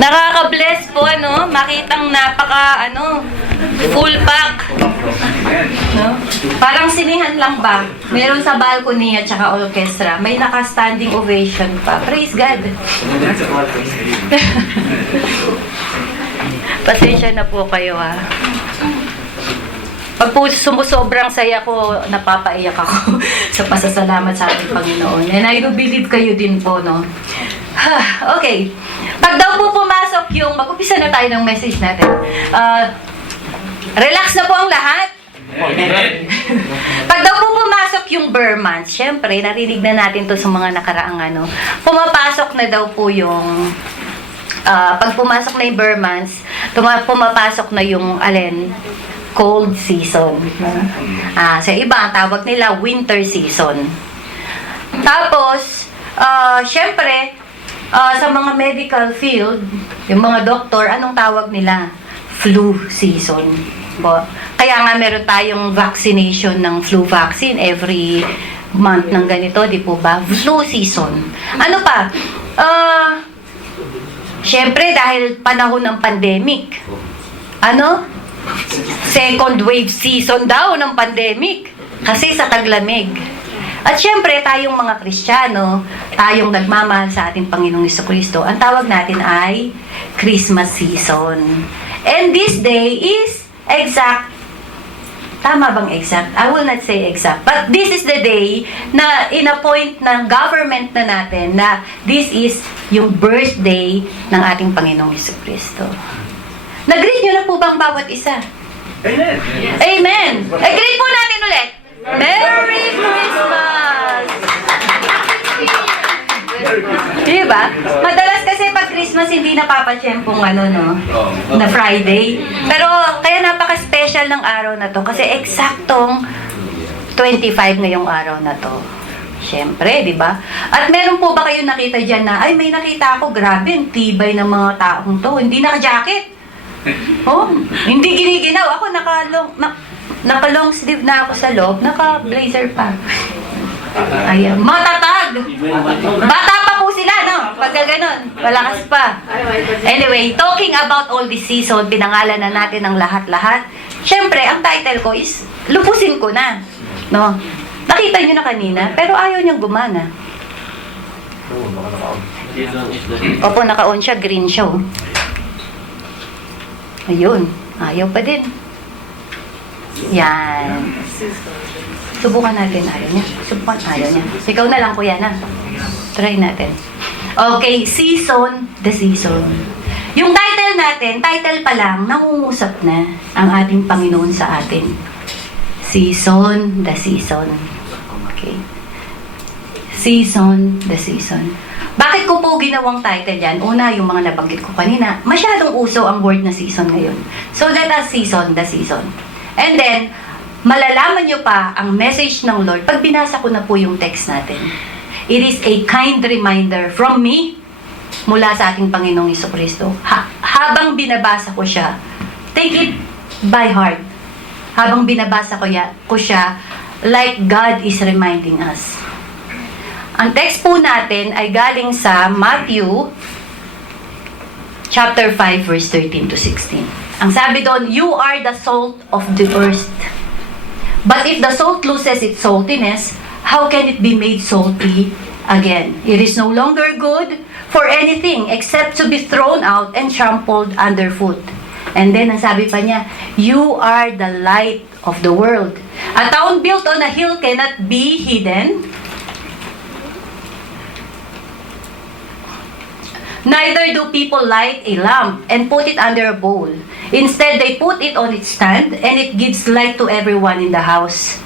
Nakaka-bless po, ano, makitang napaka, full pack. No? Parang sinihan lang ba? Meron sa balcony at saka orchestra. May naka-standing ovation pa. Praise God. Pasensya na po kayo, ha. Pag po sumusobrang saya ko, napapaiyak ako sa pasasalamat sa ating Panginoon. And I do believe kayo din po, no? Okay. Pag daw po pumasok yung, mag-upisa na tayo ng message natin. Relax na po ang lahat. Pag daw po pumasok yung Burman, syempre, narinig na natin to sa mga nakaraang pumapasok na daw po yung, pag pumasok na yung Burmans, pumapasok na yung, cold season. Sa iba, ang tawag nila winter season. Tapos, syempre, sa mga medical field, yung mga doktor, anong tawag nila? Flu season. Kaya nga meron tayong vaccination ng flu vaccine every month ng ganito, di po ba? Flu season. Ano pa? Syempre, dahil panahon ng pandemic. Second wave season daw ng pandemic. Kasi sa taglamig. At syempre, tayong mga Kristiyano, tayong nagmamahal sa ating Panginoong Jesucristo, ang tawag natin ay Christmas season. And this day is exact. Tama bang exact? I will not say exact. But this is the day na in-appoint ng government na natin na this is yung birthday ng ating Panginoong Jesucristo. Nag-greet nyo na po bang bawat isa? Amen. Yes. Amen. Greet po natin ulit. Merry Christmas! Diba? Madalas kasi pag Christmas hindi napapatsyempong na Friday. Pero kaya napaka-special ng araw na to kasi eksaktong 25 ngayong araw na to. Siyempre, di ba? At meron po ba kayong nakita dyan na, ay may nakita ako, grabe, ang tibay ng mga taong to. Hindi naka-jacket. Hindi giniginaw. Ako naka-long sleeve na ako sa loob, naka-blazer pa. Ayan, matatag. Bata pa po sila, no? Pagka ganun, malakas pa. Anyway, talking about all this season, pinangalan na natin ang lahat-lahat. Siyempre, ang title ko is, lupusin ko na. No? Nakita nyo na kanina, pero ayaw niyang gumana. Opo, naka-on siya, green siya. Ayun, ayaw pa din. Yan. Subukan natin, ayaw niya. Ayaw niya. Ikaw na lang, kuya, na. Try natin. Okay, season, the season. Yung title natin, title pa lang, nangungusap na ang ating Panginoon sa atin. Season, the season. Okay. Season, the season. Bakit ko po ginawang title yan? Una, yung mga nabanggit ko kanina, masyadong uso ang word na season ngayon. So, let us season, the season. And then, malalaman nyo pa ang message ng Lord pag binasa ko na po yung text natin. It is a kind reminder from me mula sa ating Panginoong Jesucristo. Habang binabasa ko siya, take it by heart. Habang binabasa ko siya, like God is reminding us. Ang text po natin ay galing sa Matthew chapter 5 verse 13 to 16. Ang sabi doon, you are the salt of the earth. But if the salt loses its saltiness, how can it be made salty again? It is no longer good for anything except to be thrown out and trampled underfoot. And then, ang sabi pa niya, you are the light of the world. A town built on a hill cannot be hidden. Neither do people light a lamp and put it under a bowl. Instead, they put it on its stand and it gives light to everyone in the house.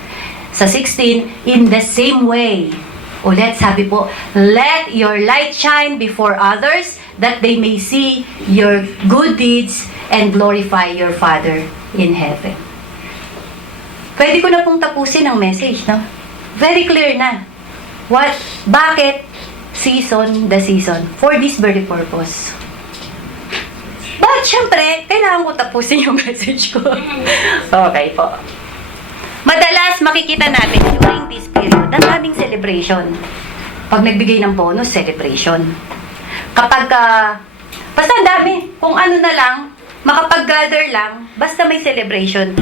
Sa 16, in the same way, ulit sabi po, let your light shine before others that they may see your good deeds and glorify your Father in heaven. Pwede ko na pong tapusin ang message, no? Very clear na. Bakit? Season, the season. For this very purpose. But, syempre, kailangan ko tapusin yung message ko. Okay po. Madalas, makikita natin during this period, ang daming celebration. Pag nagbigay ng bonus, celebration. Kapag Basta ang dami. Kung ano na lang, makapag-gather lang, basta may celebration.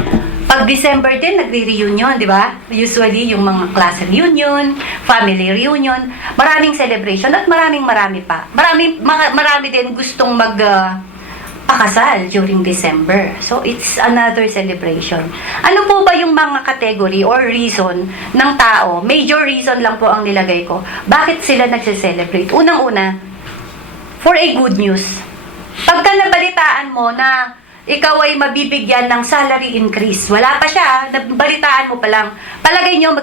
Pag December din, nagre-reunion, di ba? Usually, yung mga class reunion, family reunion, maraming celebration at marami pa. Marami din gustong pakasal during December. So, it's another celebration. Ano po ba yung mga category or reason ng tao? Major reason lang po ang nilagay ko. Bakit sila nagse-celebrate? Unang-una, for a good news. Pagka nabalitaan mo na ikaw ay mabibigyan ng salary increase, wala pa siya, nabalitaan mo pa lang, palagay nyo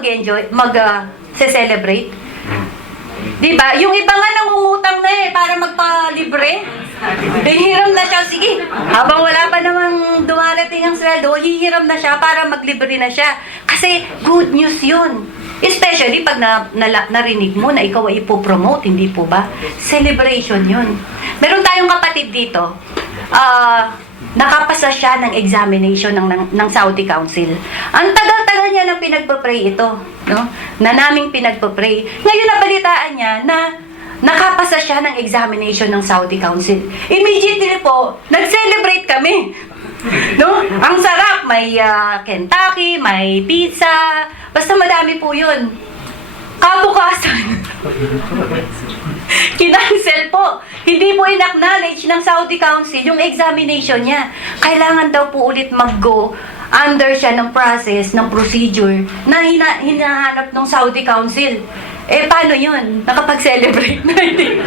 mag-celebrate? Diba? Yung iba nga nangungutang na para magpalibre. Hihiram na siya, sige. Habang wala pa namang dumarating ang sweldo, hihiram na siya para maglibre na siya. Kasi good news yun. Especially pag narinig mo na ikaw ay ipopromote, hindi po ba? Celebration yun. Meron tayong kapatid dito. Nakapasa siya ng examination ng Saudi Council. Ang tagal-tagal niya na pinagpapray ito, no? Na naming pinagpapray. Ngayon nabalitaan niya na nakapasa siya ng examination ng Saudi Council. Immediately po, nag-celebrate kami. No? Ang sarap, may Kentucky, may pizza, basta madami po 'yun. Kabukasan. Kinancel po. Hindi po in-acknowledge ng Saudi Council yung examination niya. Kailangan daw po ulit mag-go under siya ng process, ng procedure na hinahanap ng Saudi Council. Paano yun? Nakapag-celebrate na hindi.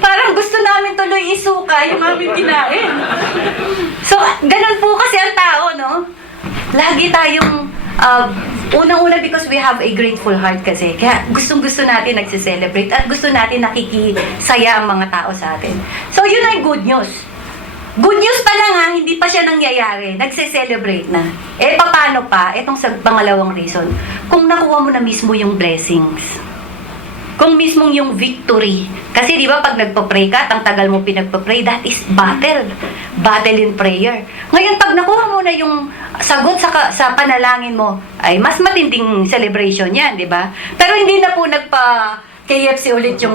Parang gusto namin tuloy isuka yung aming kinain. So, ganun po kasi ang tao, no? Lagi tayong unang-una because we have a grateful heart kasi. Kaya gustong-gusto natin nagse-celebrate at gusto natin nakikisaya ang mga tao sa atin. So, yun ay good news. Good news pa lang hindi pa siya nangyayari. Nagse-celebrate na. Paano pa? Itong sa pangalawang reason. Kung nakuha mo na mismo yung blessings. Kung mismong yung victory. Kasi di ba pag nagpa-pray ka, ang tagal mo pinagpa-pray, that is battle. Battle in prayer. Ngayon, pag nakuha mo na yung sagot sa panalangin mo, ay mas matinding celebration yan, di ba? Pero hindi na po KFC ulit yung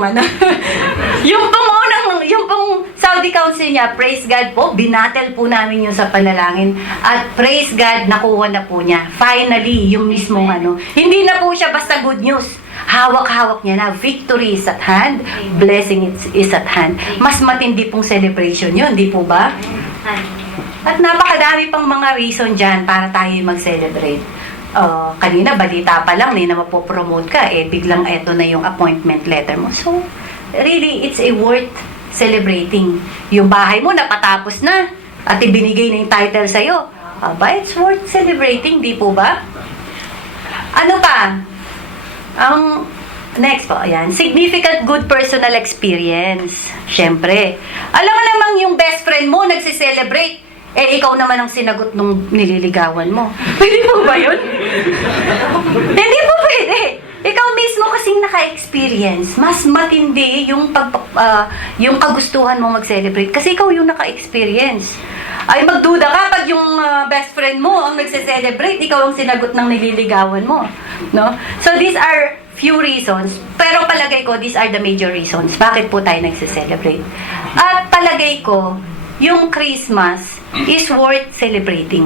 yung pong Saudi Council niya, praise God po, binattle po namin yung sa panalangin. At praise God, nakuha na po niya. Finally, yung mismong hindi na po siya basta good news. Hawak-hawak niya na, victory is at hand, blessing is at hand. Mas matindi pong celebration yun, di po ba? At napakadami pang mga reason dyan para tayo mag-celebrate. Kanina, balita pa lang, na mapopromote ka, biglang eto na yung appointment letter mo. So, really, it's a worth celebrating. Yung bahay mo, napatapos na, at ibinigay na yung title sa'yo. It's worth celebrating, di po ba? Ano pa? Ang next po, ayan, significant good personal experience. Siyempre. Alam mo namang yung best friend mo nagse-celebrate, ikaw naman ang sinagot nung nililigawan mo. Pwede po ba yun? Hindi po pwede. Ikaw mismo kasing naka-experience, mas matindi yung yung kagustuhan mo mag-celebrate kasi ikaw yung naka-experience. Ay magduda ka pag yung best friend mo ang nagse-celebrate, ikaw ang sinagot ng nililigawan mo, no? So these are few reasons, pero palagay ko these are the major reasons bakit po tayo nagse-celebrate. At palagay ko yung Christmas is worth celebrating.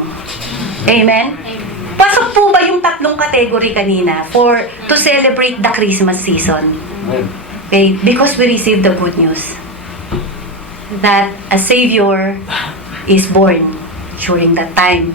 Amen? Pasok po ba yung tatlong category kanina to celebrate the Christmas season? Okay, because we received the good news that a Savior is born during that time.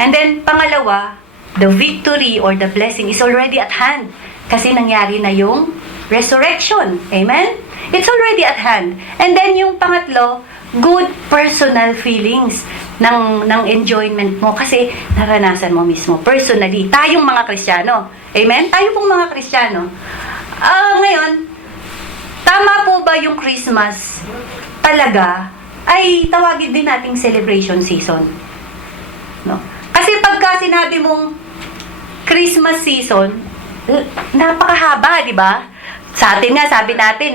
And then, pangalawa, the victory or the blessing is already at hand kasi nangyari na yung resurrection. Amen? It's already at hand. And then, yung pangatlo, good personal feelings ng enjoyment mo kasi naranasan mo mismo personally. Tayong mga Kristiyano. Amen? Tayo pong mga Kristiyano. Ngayon, tama po ba yung Christmas talaga ay tawagin din nating celebration season? No? Kasi pagka sinabi mong Christmas season, napakahaba, di ba? Sa atin nga, sabi natin,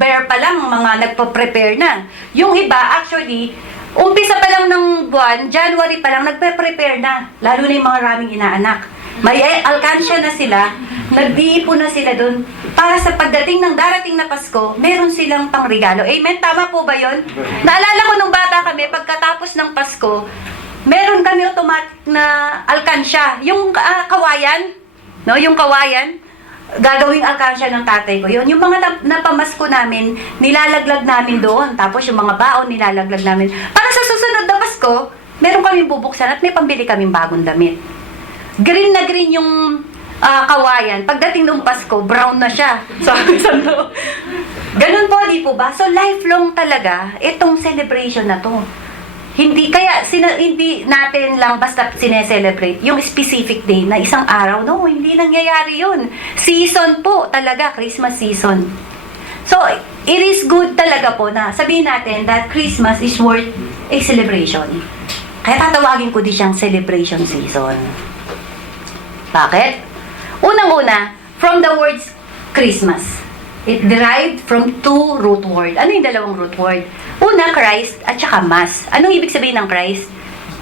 bare pa lang, mga nagpo-prepare na. Yung iba, actually, umpisa pa lang ng buwan, January pa lang, nagpe-prepare na. Lalo na yung mga raming inaanak. May alkansya na sila Nag-iipon na sila doon para sa pagdating ng darating na Pasko, meron silang pangregalo. Amen? Tama po ba yun? Naalala ko nung bata kami, pagkatapos ng Pasko, meron kami automatic na alkansya. Yung kawayan, no? Yung kawayan, gagawing alkansya ng tatay ko. Yun, yung mga napamasko namin, nilalaglag namin doon. Tapos yung mga baon, nilalaglag namin. Para sa susunod na Pasko, meron kami bubuksan at may pambili kaming bagong damit. Green na green yung kawayan. Pagdating ng Pasko, brown na siya. Sabi sa no. Ganun po, di po ba? So, lifelong talaga, itong celebration na to. Hindi natin lang basta sineselebrate yung specific day na isang araw. No, hindi nangyayari yun. Season po talaga, Christmas season. So, it is good talaga po na sabihin natin that Christmas is worth a celebration. Kaya tatawagin ko din siyang celebration season. Bakit? Unang-una, from the words Christmas. It derived from two root word. Ano yung dalawang root word? Una, Christ at saka Mass. Anong ibig sabihin ng Christ?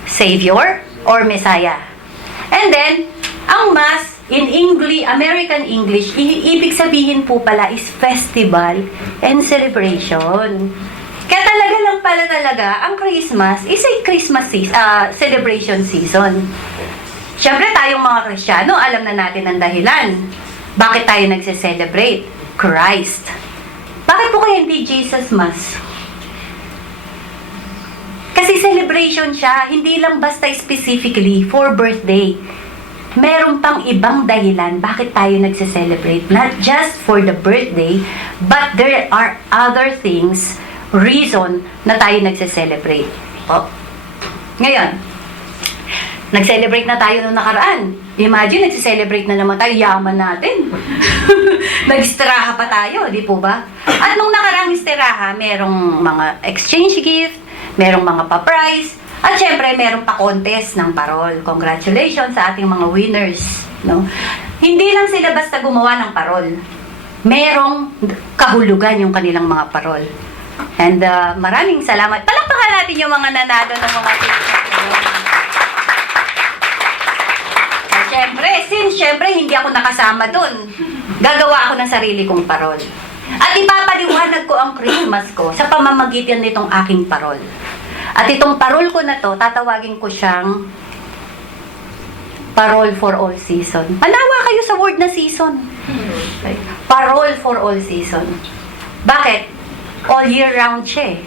Savior or Messiah. And then, ang Mass, in American English, ibig sabihin po pala is festival and celebration. Kaya talaga lang pala talaga, ang Christmas is a Christmas celebration season. Siyempre, tayong mga Kristiyano, alam na natin ang dahilan. Bakit tayo nagse-celebrate? Christ. Bakit po kaya hindi Jesus Mass? Kasi celebration siya, hindi lang basta specifically for birthday. Meron pang ibang dahilan bakit tayo nagse-celebrate. Not just for the birthday, but there are other things, reason na tayo nagse-celebrate. Oh. Ngayon, nag-celebrate na tayo noong nakaraan. Imagine, nag-celebrate na naman tayo, yaman natin. Nag-istiraha pa tayo, di po ba? At nung nakarang istiraha, merong mga exchange gift, merong mga pa-prize, at syempre, merong pa-contest ng parol. Congratulations sa ating mga winners. No? Hindi lang sila basta gumawa ng parol. Merong kahulugan yung kanilang mga parol. And maraming salamat. Palakpakan natin yung mga nanalo ng mga ticket. Siyempre, hindi ako nakasama dun. Gagawa ako ng sarili kong parol. At ipapaliwanag ko ang Christmas ko sa pamamagitan nitong aking parol. At itong parol ko na to, tatawagin ko siyang parol for all season. Manawa kayo sa word na season. Parol for all season. Bakit? All year round siya eh.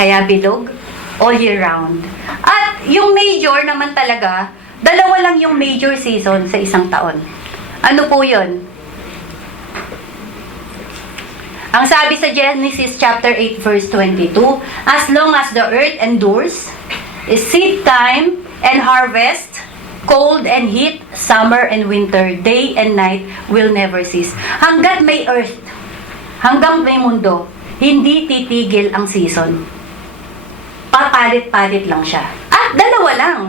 Kaya bilog, all year round. At yung major naman talaga, dalawa lang yung major season sa isang taon. Ano po yun? Ang sabi sa Genesis chapter 8 verse 22, as long as the earth endures, is seed time and harvest, cold and heat, summer and winter, day and night will never cease. Hanggat may earth, hanggang may mundo, hindi titigil ang season. Papalit-palit lang siya. At dalawa lang.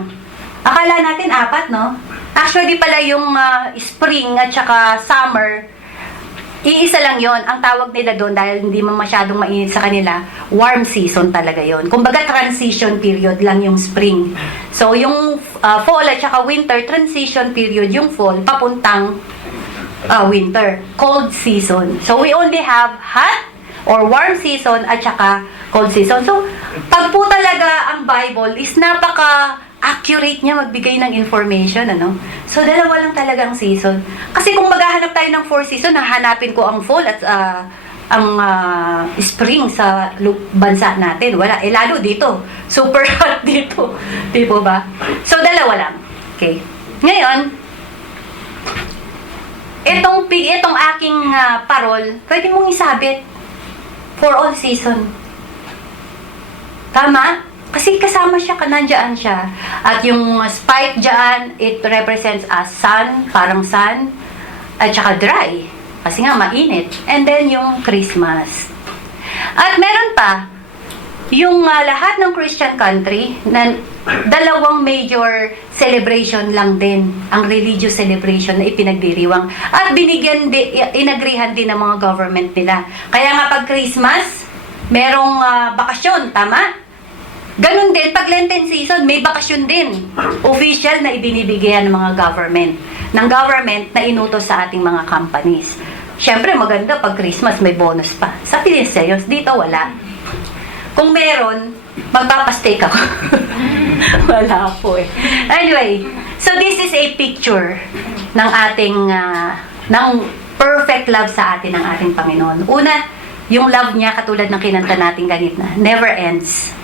Akala natin apat, no? Actually pala yung spring at saka summer, iisa lang yon. Ang tawag nila doon dahil hindi man masyadong mainit sa kanila, warm season talaga yon. Kumbaga transition period lang yung spring. So yung fall at saka winter, transition period yung fall papuntang winter, cold season. So we only have hot or warm season at saka cold season. So pag po talaga ang Bible is accurate niya magbigay ng information, ano? So, dalawa lang talagang season. Kasi kung maghahanap tayo ng 4 season, hahanapin ko ang fall at ang spring sa bansa natin. Wala. Eh, lalo dito. Super hot dito. Di po ba? So, dalawa lang. Okay. Ngayon, itong aking parol, pwede mong isabit for all season. Tama? Kasi kasama siya, nandiyan siya. At yung spike dyan, it represents as sun, parang sun, at saka dry. Kasi nga, mainit. And then, yung Christmas. At meron pa, yung lahat ng Christian country, na dalawang major celebration lang din, ang religious celebration na ipinagdiriwang. At inagrihan din ng mga government nila. Kaya nga pag Christmas, merong bakasyon, tama? Ganun din, pag Lenten season, may bakasyon din. Official na ibinibigyan ng mga government. Ng government na inutos sa ating mga companies. Siyempre, maganda pag Christmas, may bonus pa. Sa Pilipinas, dito wala. Kung meron, magpapastake ako. Wala po eh. Anyway, so this is a picture ng ating, ng perfect love sa atin ng ating Panginoon. Una, yung love niya, katulad ng kinanta natin ganit na, never ends.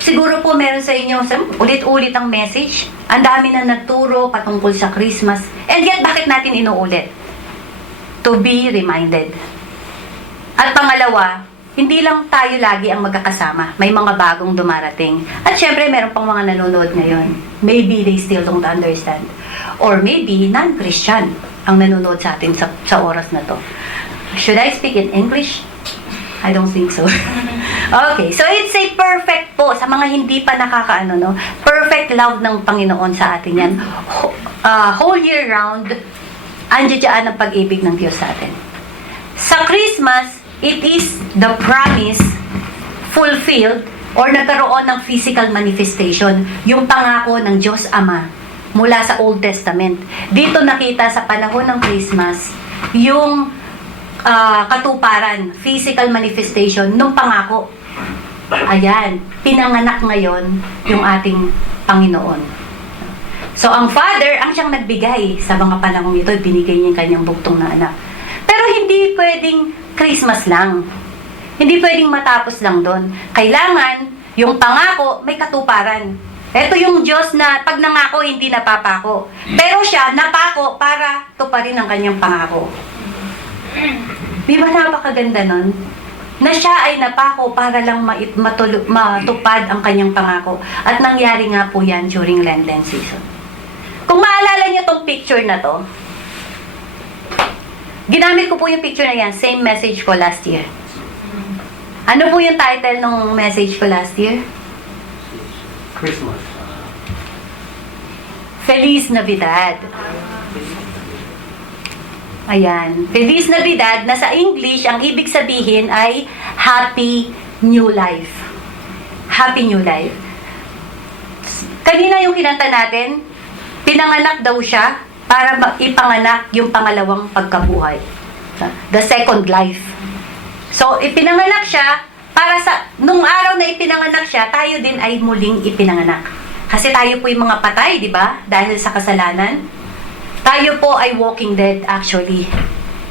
Siguro po meron sa inyo, ulit-ulit ang message. Ang dami na nagturo patungkol sa Christmas. And yet, bakit natin inuulit? To be reminded. At pangalawa, hindi lang tayo lagi ang magkakasama. May mga bagong dumarating. At syempre, meron pang mga nanonood ngayon. Maybe they still don't understand. Or maybe non-Christian ang nanonood sa atin sa oras na to. Should I speak in English? I don't think so. Okay, so it's a perfect po sa mga hindi pa nakakaano, no? Perfect love ng Panginoon sa atin yan. Whole year round, andiyan ang pag-ibig ng Diyos sa atin. Sa Christmas, it is the promise fulfilled or nagkaroon ng physical manifestation, yung pangako ng Diyos Ama mula sa Old Testament. Dito nakita sa panahon ng Christmas, yung katuparan, physical manifestation nung pangako. Ayan, pinanganak ngayon yung ating Panginoon. So, ang Father, ang siyang nagbigay sa mga panahong ito, binigay niya yung kanyang buktong na anak. Pero hindi pwedeng Christmas lang. Hindi pwedeng matapos lang doon. Kailangan, yung pangako, may katuparan. Ito yung Diyos na pag nangako, hindi napapako. Pero siya, napako para tuparin ang kanyang pangako. Di ba napakaganda nun? Na siya ay napako para lang matupad ang kanyang pangako. At nangyari nga po yan during Lenten season. Kung maalala niyo tong picture na to, ginamit ko po yung picture na yan, same message ko last year. Ano po yung title ng message ko last year? Christmas. Feliz Navidad. Ayan. Feliz Navidad, na sa English, ang ibig sabihin ay Happy New Life. Happy New Life. Kanina yung kinanta natin, pinanganak daw siya para ipanganak yung pangalawang pagkabuhay. The second life. So, ipinanganak siya para nung araw na ipinanganak siya, tayo din ay muling ipinanganak. Kasi tayo po yung mga patay, di ba? Dahil sa kasalanan. Tayo po ay walking dead actually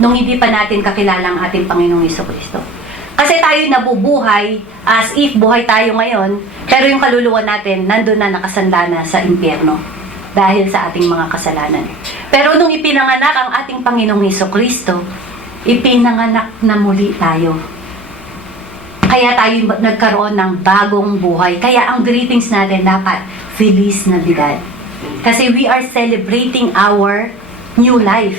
nung hindi pa natin kakilala ang ating Panginoong Jesucristo. Kasi tayo nabubuhay as if buhay tayo ngayon, pero yung kaluluwa natin nandun na nakasanda na sa impyerno dahil sa ating mga kasalanan. Pero nung ipinanganak ang ating Panginoong Jesucristo, ipinanganak na muli tayo. Kaya tayo nagkaroon ng bagong buhay. Kaya ang greetings natin dapat Feliz Navidad. Kasi we are celebrating our new life.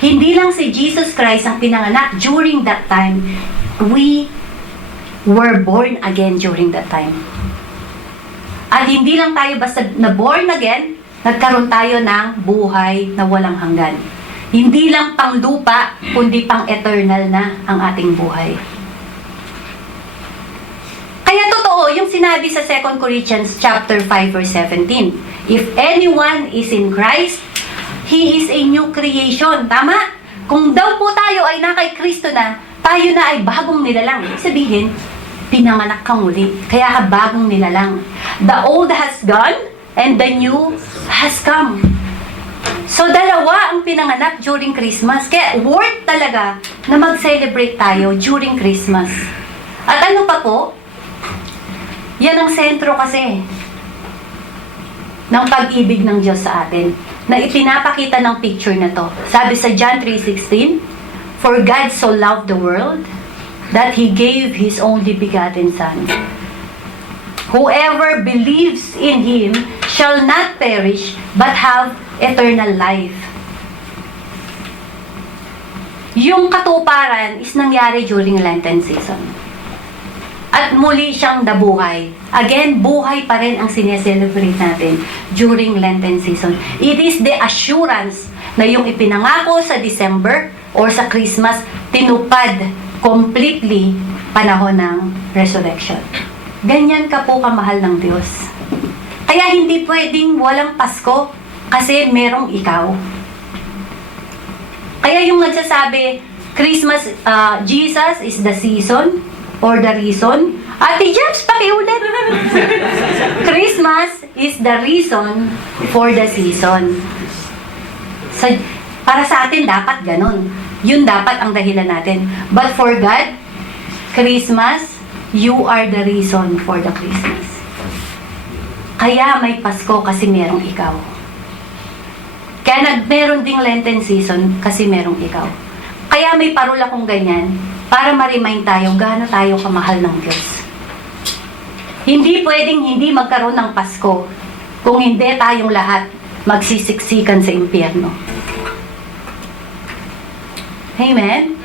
Hindi lang si Jesus Christ ang pinanganak during that time. We were born again during that time. At hindi lang tayo basta na born again, nagkaroon tayo ng buhay na walang hanggan. Hindi lang pang lupa, kundi pang eternal na ang ating buhay. Kaya totoo yung sinabi sa 2 Corinthians chapter 5 verse 17. If anyone is in Christ, he is a new creation. Tama? Kung daw po tayo ay nakay Kristo na, tayo na ay bagong nilalang. Ibig sabihin, pinanganak ka muli. Kaya ka bagong nilalang. The old has gone and the new has come. So, dalawa ang pinanganak during Christmas. Kaya worth talaga na mag-celebrate tayo during Christmas. At ano pa po? Yan ang sentro kasi ng pag-ibig ng Diyos sa atin, na ipinapakita ng picture na to. Sabi sa John 3:16, For God so loved the world, that He gave His only begotten Son. Whoever believes in Him shall not perish, but have eternal life. Yung katuparan is nangyari during Lenten season. At muli siyang nabuhay. Again, buhay pa rin ang sineselebrate natin during Lenten season. It is the assurance na yung ipinangako sa December or sa Christmas, tinupad completely panahon ng resurrection. Ganyan ka po kamahal ng Diyos. Kaya hindi pwedeng walang Pasko kasi merong ikaw. Kaya yung nagsasabi, Christmas, Jesus is the season or the reason. Ate Jabs, pakiulit. Christmas is the reason for the season. Para sa atin, dapat ganun. Yun dapat ang dahilan natin. But for God, Christmas, you are the reason for the Christmas. Kaya may Pasko kasi merong ikaw. Kaya meron ding Lenten season kasi merong ikaw. Kaya may parol akong ganyan para ma-remind tayo gaano tayo kamahal ng Diyos. Hindi pwedeng hindi magkaroon ng Pasko kung hindi tayong lahat magsisiksikan sa impyerno. Amen?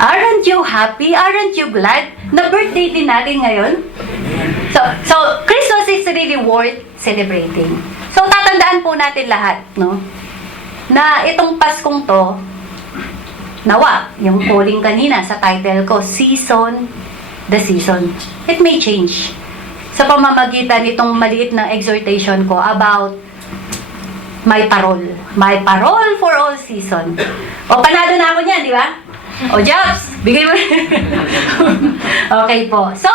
Aren't you happy? Aren't you glad na birthday din natin ngayon? So Christmas is really worth celebrating. So, tatandaan po natin lahat, no? Na itong Paskong to, nawa, yung calling kanina sa title ko, Season, the Season. It may change. Sa pamamagitan nitong maliit na exhortation ko about my parol. My parol for all season. O, panado na ako niyan, di ba? O, Jobs, bigay mo. Okay po. So,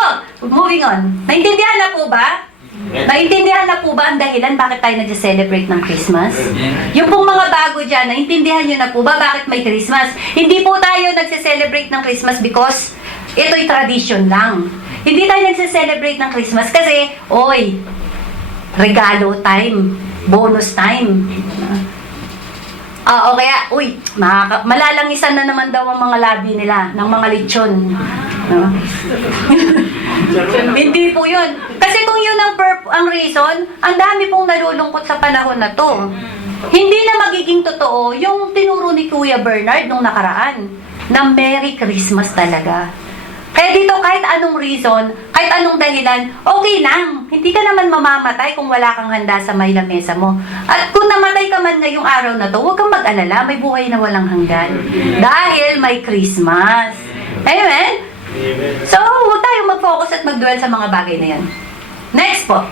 moving on. Naintindihan na po ba? Naintindihan na po ba ang dahilan bakit tayo nag-celebrate ng Christmas? Yung pong mga bago dyan, naintindihan nyo na po ba bakit may Christmas? Hindi po tayo nag-celebrate ng Christmas because ito'y tradition lang. Hindi tayo nag-celebrate ng Christmas kasi, oy, regalo time, bonus time. O kaya, uy, malalangisan na naman daw ang mga labi nila ng mga lechon. No? Hindi po yun. Kasi kung yun ang reason, ang dami pong nalulungkot sa panahon na to. Hindi na magiging totoo yung tinuro ni Kuya Bernard nung nakaraan na Merry Christmas talaga. Kaya dito kahit anong reason, kahit anong dahilan, okay lang. Hindi ka naman mamamatay kung wala kang handa sa may lamesa mo. At kung namatay ka man ngayong araw na to, huwag kang mag-alala, may buhay na walang hanggan. Dahil may Christmas. Amen? So, huwag tayong mag-focus at mag-dwell sa mga bagay na yan. Next po.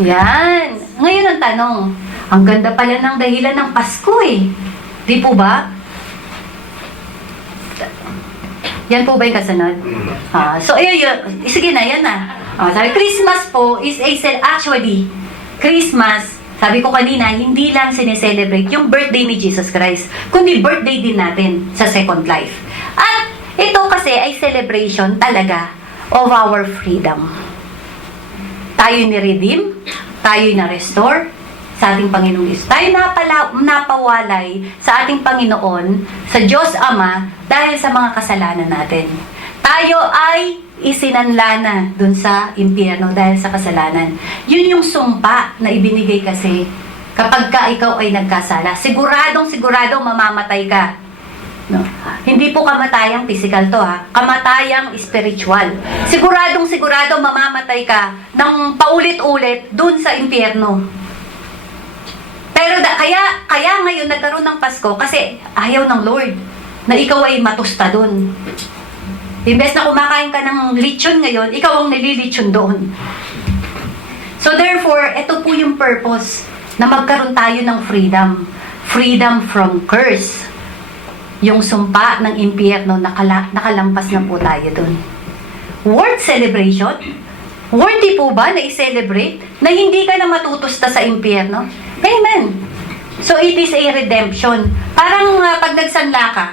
Yan. Ngayon ang tanong, ang ganda pala ng dahilan ng Pasko eh. Di po ba? Yan po ba yung kasunod? So, sige na, yan na. Sabi, Christmas po is actually, Christmas, sabi ko kanina, hindi lang sineselebrate yung birthday ni Jesus Christ, kundi birthday din natin sa Second Life. At ito kasi ay celebration talaga of our freedom. Tayo ni-redeem, tayo na-restore sa ating Panginoong Diyos. Tayo napawalay sa ating Panginoon, sa Diyos Ama, dahil sa mga kasalanan natin. Tayo ay isinanla na dun sa impyerno dahil sa kasalanan. Yun yung sumpa na ibinigay kasi kapag ka ikaw ay nagkasala. Siguradong mamamatay ka. No? Hindi po kamatayang physical to ha. Kamatayang spiritual. Siguradong mamamatay ka ng paulit-ulit dun sa impyerno. Pero kaya ngayon nagkaroon ng Pasko kasi ayaw ng Lord na ikaw ay matusta dun. Imbes na kumakain ka ng lechon ngayon, ikaw ang nililechon doon. So therefore, ito po yung purpose na magkaroon tayo ng freedom. Freedom from curse. Yung sumpa ng impyerno, nakalampas na po tayo doon. Worth celebration? Worthy po ba na i-celebrate na hindi ka na matutusta sa impyerno? Amen. So it is a redemption. Parang pag nagsanla ka,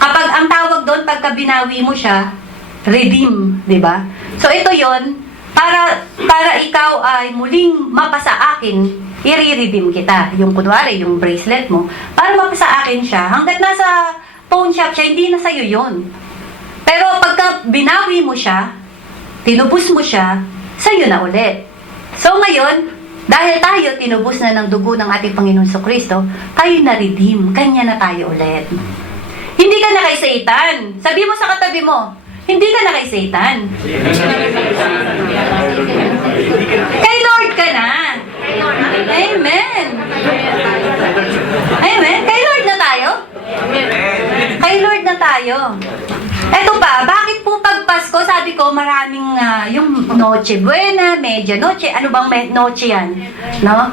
kapag ang tawag doon, pagka binawi mo siya, redeem, di ba? So ito yon para ikaw ay muling mapasa akin, i-redeem kita. Yung kunwari, yung bracelet mo, para mapasa akin siya, hanggat nasa pawn shop siya, hindi na sa'yo yun. Pero pagka binawi mo siya, tinubos mo siya, sa'yo na ulit. So ngayon, dahil tayo tinubos na ng dugo ng ating Panginoon Jesucristo, tayo na-redeem, kanya na tayo ulit. Hindi ka na kay Satan. Sabi mo sa katabi mo, hindi ka na kay Satan. Kay Lord ka na. Amen. Amen. Kay Lord na tayo. Kay Lord tayo. Eto pa, bakit po pag Pasko, sabi ko, maraming yung Noche Buena, Medianoche, ano bang Noche yan? No?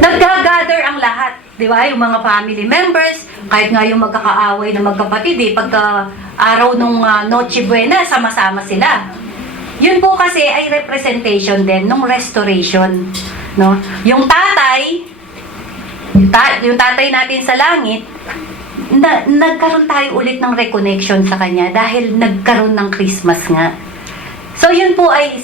Nag-gather ang lahat. Di ba? Yung mga family members, kahit nga yung magkakaaway na magkapatid, pagka araw nung Noche Buena, sama-sama sila. Yun po kasi ay representation din nung restoration. No? Yung tatay, yung tatay natin sa langit, nagkaroon tayo ulit ng reconnection sa kanya dahil nagkaroon ng Christmas nga. So yun po ay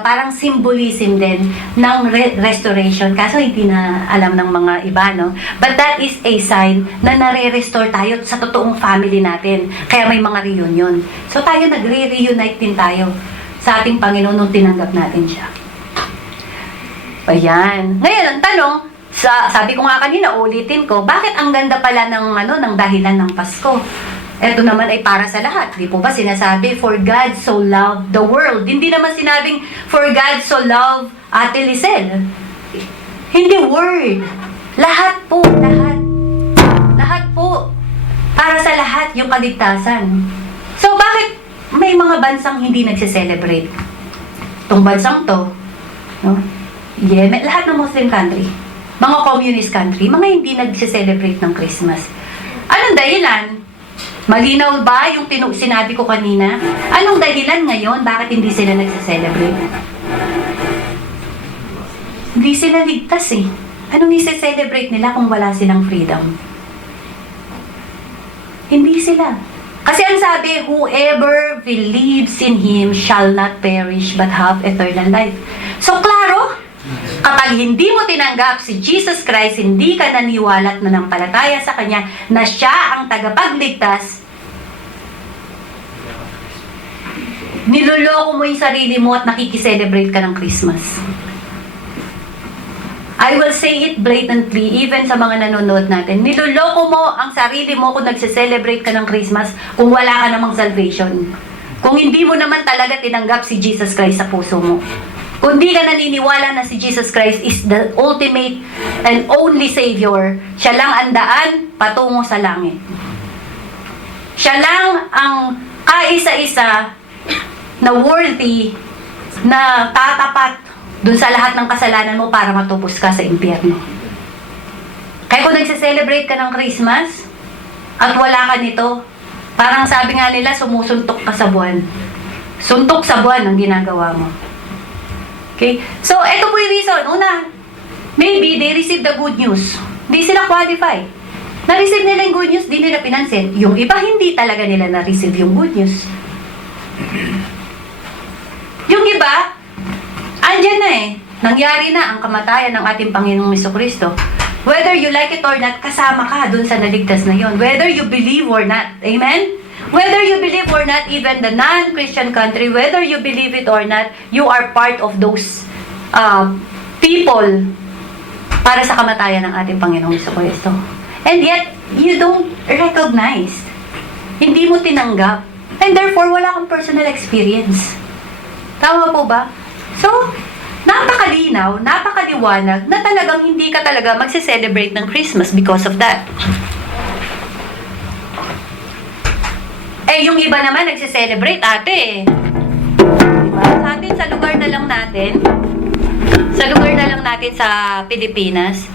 parang symbolism din ng restoration. Kaso hindi na alam ng mga iba, no? But that is a sign na nare-restore tayo sa totoong family natin. Kaya may mga reunion. So tayo nagre-reunite din tayo sa ating Panginoon nung tinanggap natin siya. Ayan. Ngayon, ang tanong, sabi ko nga kanina, ulitin ko, bakit ang ganda pala ng dahilan ng Pasko? Ito naman ay para sa lahat. Di po ba sinasabi, for God so loved the world. Hindi naman sinabing, for God so loved Ate Lisel. Hindi word. Lahat po, lahat. Lahat po. Para sa lahat yung kaligtasan. So, bakit may mga bansang hindi nagse-celebrate? Itong bansang to, no? Yemen, lahat ng Muslim country, mga communist country, mga hindi nagse-celebrate ng Christmas. Anong dahilan? Malinaw ba yung sinabi ko kanina? Anong dahilan ngayon? Bakit hindi sila nagse-celebrate? Hindi sila ligtas eh. Anong ise-celebrate nila kung wala silang freedom? Hindi sila. Kasi ang sabi, whoever believes in Him shall not perish but have eternal life. So, klaro, kapag hindi mo tinanggap si Jesus Christ, hindi ka naniwala at nanampalataya sa Kanya na Siya ang tagapagligtas, niloloko mo yung sarili mo at nakikiselebrate ka ng Christmas. I will say it blatantly, even sa mga nanonood natin, niloloko mo ang sarili mo kung nagse-celebrate ka ng Christmas kung wala ka namang salvation. Kung hindi mo naman talaga tinanggap si Jesus Christ sa puso mo. Kung di ka naniniwala na si Jesus Christ is the ultimate and only Savior, siya lang ang daan patungo sa langit. Siya lang ang kaisa-isa na worthy na tatapat dun sa lahat ng kasalanan mo para matubos ka sa impyerno. Kaya kung nagse-celebrate ka ng Christmas at wala ka nito, parang sabi nga nila, sumusuntok ka sa buwan. Suntok sa buwan ang ginagawa mo. Okay? So, ito po yung reason. Una, maybe they received the good news. Hindi sila qualify. Na-receive nila yung good news, di nila pinansin. Yung iba, hindi talaga nila na-receive yung good news. Yung iba, andyan na eh. Nangyari na ang kamatayan ng ating Panginoong Jesucristo. Whether you like it or not, kasama ka dun sa naligtas na yon. Whether you believe or not. Amen? Whether you believe or not, even the non-Christian country, whether you believe it or not, you are part of those people para sa kamatayan ng ating Panginoong Jesucristo. And yet, you don't recognize. Hindi mo tinanggap. And therefore, wala kang personal experience. Tama po ba? So, napakalinaw, napakaliwanag na talagang hindi ka talaga magse-celebrate ng Christmas because of that. Eh, yung iba naman nagse-celebrate, ate. Diba? Sa atin, sa lugar na lang natin sa Pilipinas,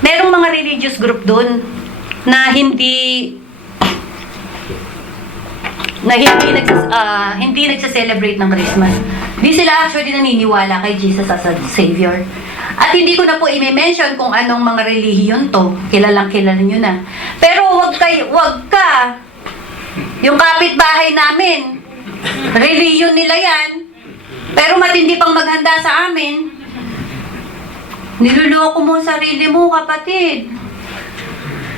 merong mga religious group dun na hindi nagse-celebrate ng Christmas. Di sila actually naniniwala kay Jesus as a Savior. At hindi ko na po i-mention kung anong mga relihiyon to. Kilala nyo na. Pero wag ka. Yung kapitbahay namin, relihiyon nila yan. Pero matindi pang maghanda sa amin. Niluloko mo sarili mo, kapatid.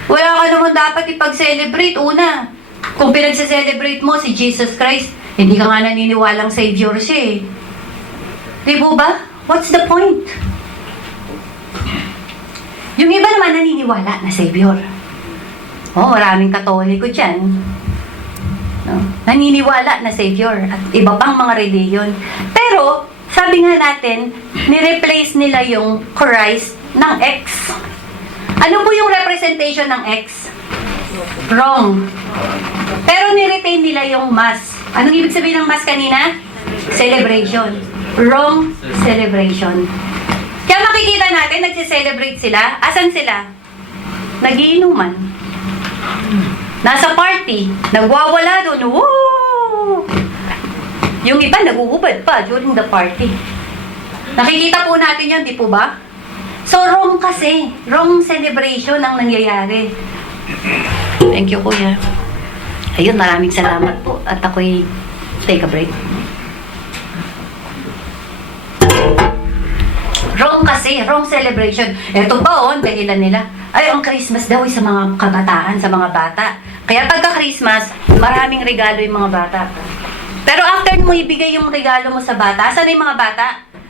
Wala ka naman dapat ipag-celebrate. Una, kung pinagse-celebrate mo si Jesus Christ, hindi ka nga naniniwalang Savior siya eh. Di po ba? What's the point? Yung iba naman naniniwala na Savior. Oh, maraming Katoliko dyan. No? Naniniwala na Savior at iba pang mga reliyon. Pero, sabi nga natin, ni-replace nila yung Christ ng X. Ano po yung representation ng X? Wrong. Pero niretain nila yung mass. Anong ibig sabihin ng mass kanina? Celebration. Wrong celebration. Kaya makikita natin, nagse-celebrate sila. Asan sila? Nagiinuman. Nasa party. Nagwawala doon. Woo! Yung iba, naguhubad pa during the party. Nakikita po natin yan, di po ba? So, wrong kasi. Wrong celebration ang nangyayari. Thank you, Kuya. Ayun, maraming salamat po. At ako'y take a break. Wrong kasi. Wrong celebration. Ito pa, oh, ang dahilan nila. Ay, ang Christmas daw ay sa mga kabataan, sa mga bata. Kaya pagka-Christmas, maraming regalo yung mga bata. Pero after mo ibigay yung regalo mo sa bata, saan yung mga bata?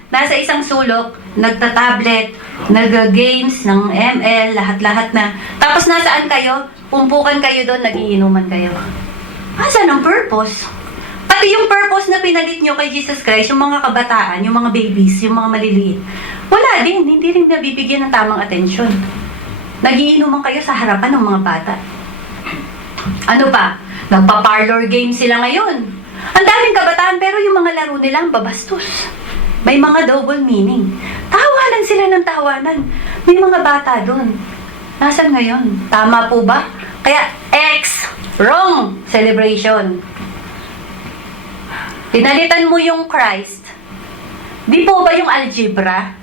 Nasa isang sulok, nagta-tablet, nag-games ng ML, lahat-lahat na. Tapos nasaan kayo? Umpukan kayo doon, nagiinuman kayo. Asan ang purpose? Pati yung purpose na pinalit nyo kay Jesus Christ, yung mga kabataan, yung mga babies, yung mga maliliit, wala din, hindi rin nabibigyan ng tamang atensyon. Nagiinuman kayo sa harapan ng mga bata. Ano pa? Nagpa-parlor game sila ngayon. Ang daming kabataan, pero yung mga laro nila ang babastos. May mga double meaning. Tawanan sila ng tawanan. May mga bata doon. Nasaan ngayon? Tama po ba? Kaya, X, wrong celebration. Pinalitan mo yung Christ. Di po ba yung algebra?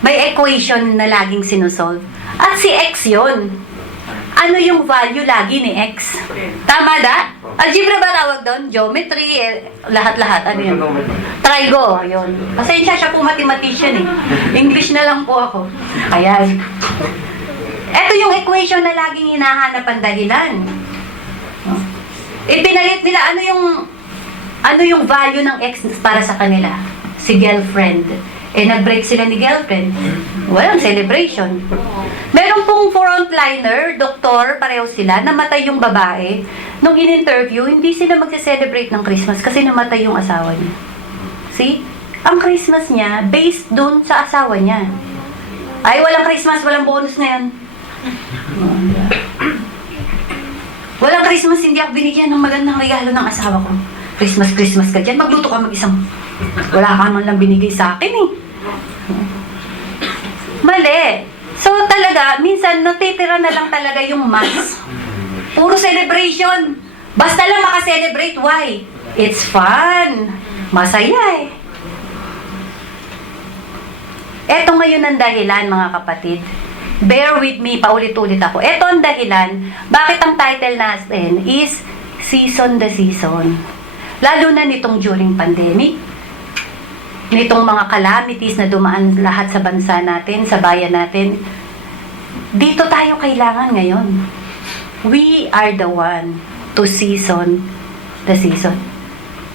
May equation na laging sinusolve. At si X yon. Ano yung value lagi ni X? Tama da? Algebra ba tawag doon? Geometry, lahat-lahat. Ano yun? Trigo, yun. Pasensya siya po mathematician eh. English na lang po ako. Ayan. Ito yung equation na laging hinahanap ang dahilan. Ipinalit nila, ano yung value ng X para sa kanila? Si girlfriend. Nag-break sila ni girlfriend. Walang celebration. Meron pong frontliner, doktor, pareho sila, namatay yung babae. Nung in-interview, hindi sila magse-celebrate ng Christmas kasi namatay yung asawa niya. See? Ang Christmas niya, based dun sa asawa niya. Ay, walang Christmas, walang bonus na yan. Walang Christmas, hindi ako binigyan ng magandang regalo ng asawa ko. Christmas ka dyan, magluto ka mag-isang. Wala ka man lang binigay sa akin eh. Mali. So talaga, minsan natitira na lang talaga yung mass. Puro celebration. Basta lang makaselebrate. Why? It's fun. Masaya eh. Eto ngayon ang dahilan, mga kapatid. Bear with me, paulit-ulit ako. Eto ang dahilan, bakit ang title natin is Season the Season. Lalo na nitong during pandemic, nitong mga calamities na dumaan lahat sa bansa natin, sa bayan natin, dito tayo kailangan ngayon. We are the one to season the season.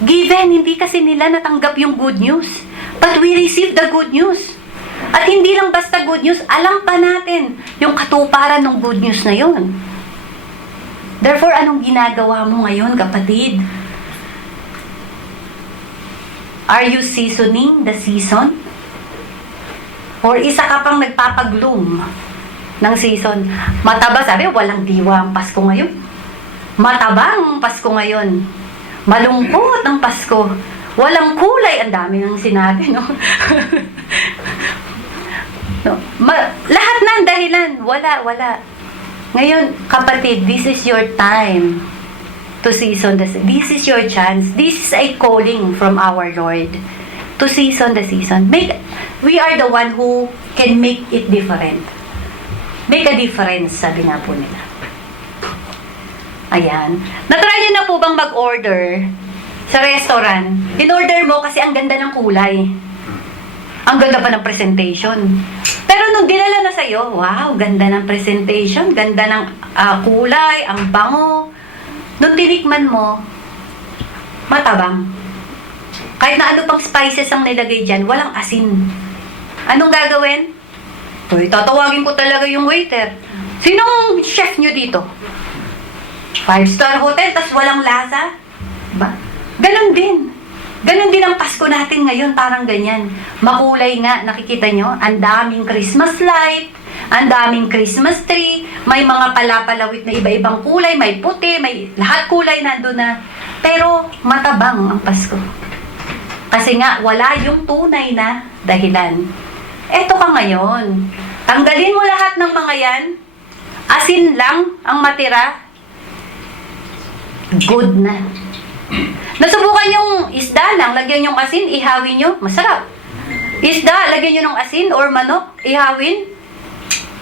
Given, hindi kasi nila natanggap yung good news, but we received the good news. At hindi lang basta good news, alam pa natin yung katuparan ng good news na yun. Therefore, anong ginagawa mo ngayon, kapatid? Are you seasoning the season? Or isa ka pang nagpapag-bloom ng season? Mataba, sabi, walang diwa ang Pasko ngayon. Matabang ang Pasko ngayon. Malungkot ang Pasko. Walang kulay. Ang dami ng sinabi, no? No. Lahat ng dahilan. Wala. Ngayon, kapatid, this is your time to season the season. This is your chance. This is a calling from our Lord to season the season. We are the one who can make it different. Make a difference, sabi nga po nila. Ayan. Na-try nyo na po bang mag-order sa restaurant? In-order mo kasi ang ganda ng kulay. Ang ganda pa ng presentation. Pero nung dinala na sa'yo, wow, ganda ng presentation, ganda ng kulay, ang bango. Nung tinikman mo, matabang. Kahit na ano pang spices ang nilagay dyan, walang asin. Anong gagawin? Uy, tatawagin ko talaga yung waiter. Sinong chef nyo dito? 5-star hotel, tas walang lasa? Ba? Ganon din. Ganon din ang Pasko natin ngayon, parang ganyan. Makulay nga, nakikita nyo? Ang daming Christmas light, ang daming Christmas tree, may mga palapalawit na iba-ibang kulay, may puti, may lahat kulay nandun na. Pero matabang ang Pasko. Kasi nga, wala yung tunay na dahilan. Eto ka ngayon. Tanggalin mo lahat ng mga yan. Asin lang ang matira. Good na. Nasubukan yung isda lang, lagyan yung asin, ihawin nyo, masarap. Isda, lagyan nyo ng asin or manok, ihawin.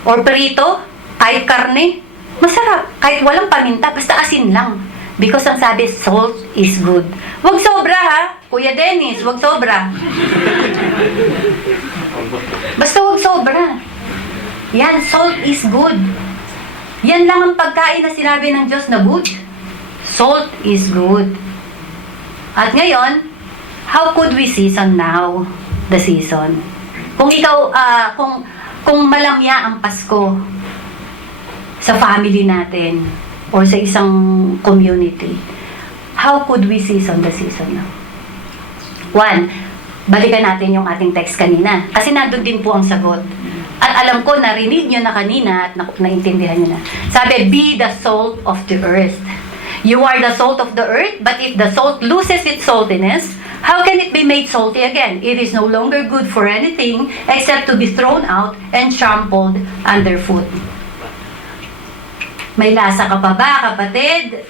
Or perito, kahit karne, masarap. Kahit walang paminta, basta asin lang. Because ang sabi, salt is good. Huwag sobra ha, Kuya Dennis, huwag sobra. Basta huwag sobra. Yan, salt is good. Yan lang ang pagkain na sinabi ng Diyos na good. Salt is good. At ngayon, how could we season now the season? Kung ikaw, kung malamya ang Pasko sa family natin or sa isang community, how could we season the season now? One, balikan natin yung ating text kanina. Kasi nandun din po ang sagot. At alam ko, narinig nyo na kanina at naintindihan nyo na. Sabi, be the salt of the earth. You are the salt of the earth, but if the salt loses its saltiness, how can it be made salty again? It is no longer good for anything except to be thrown out and trampled underfoot. May lasa ka pa ba, kapatid?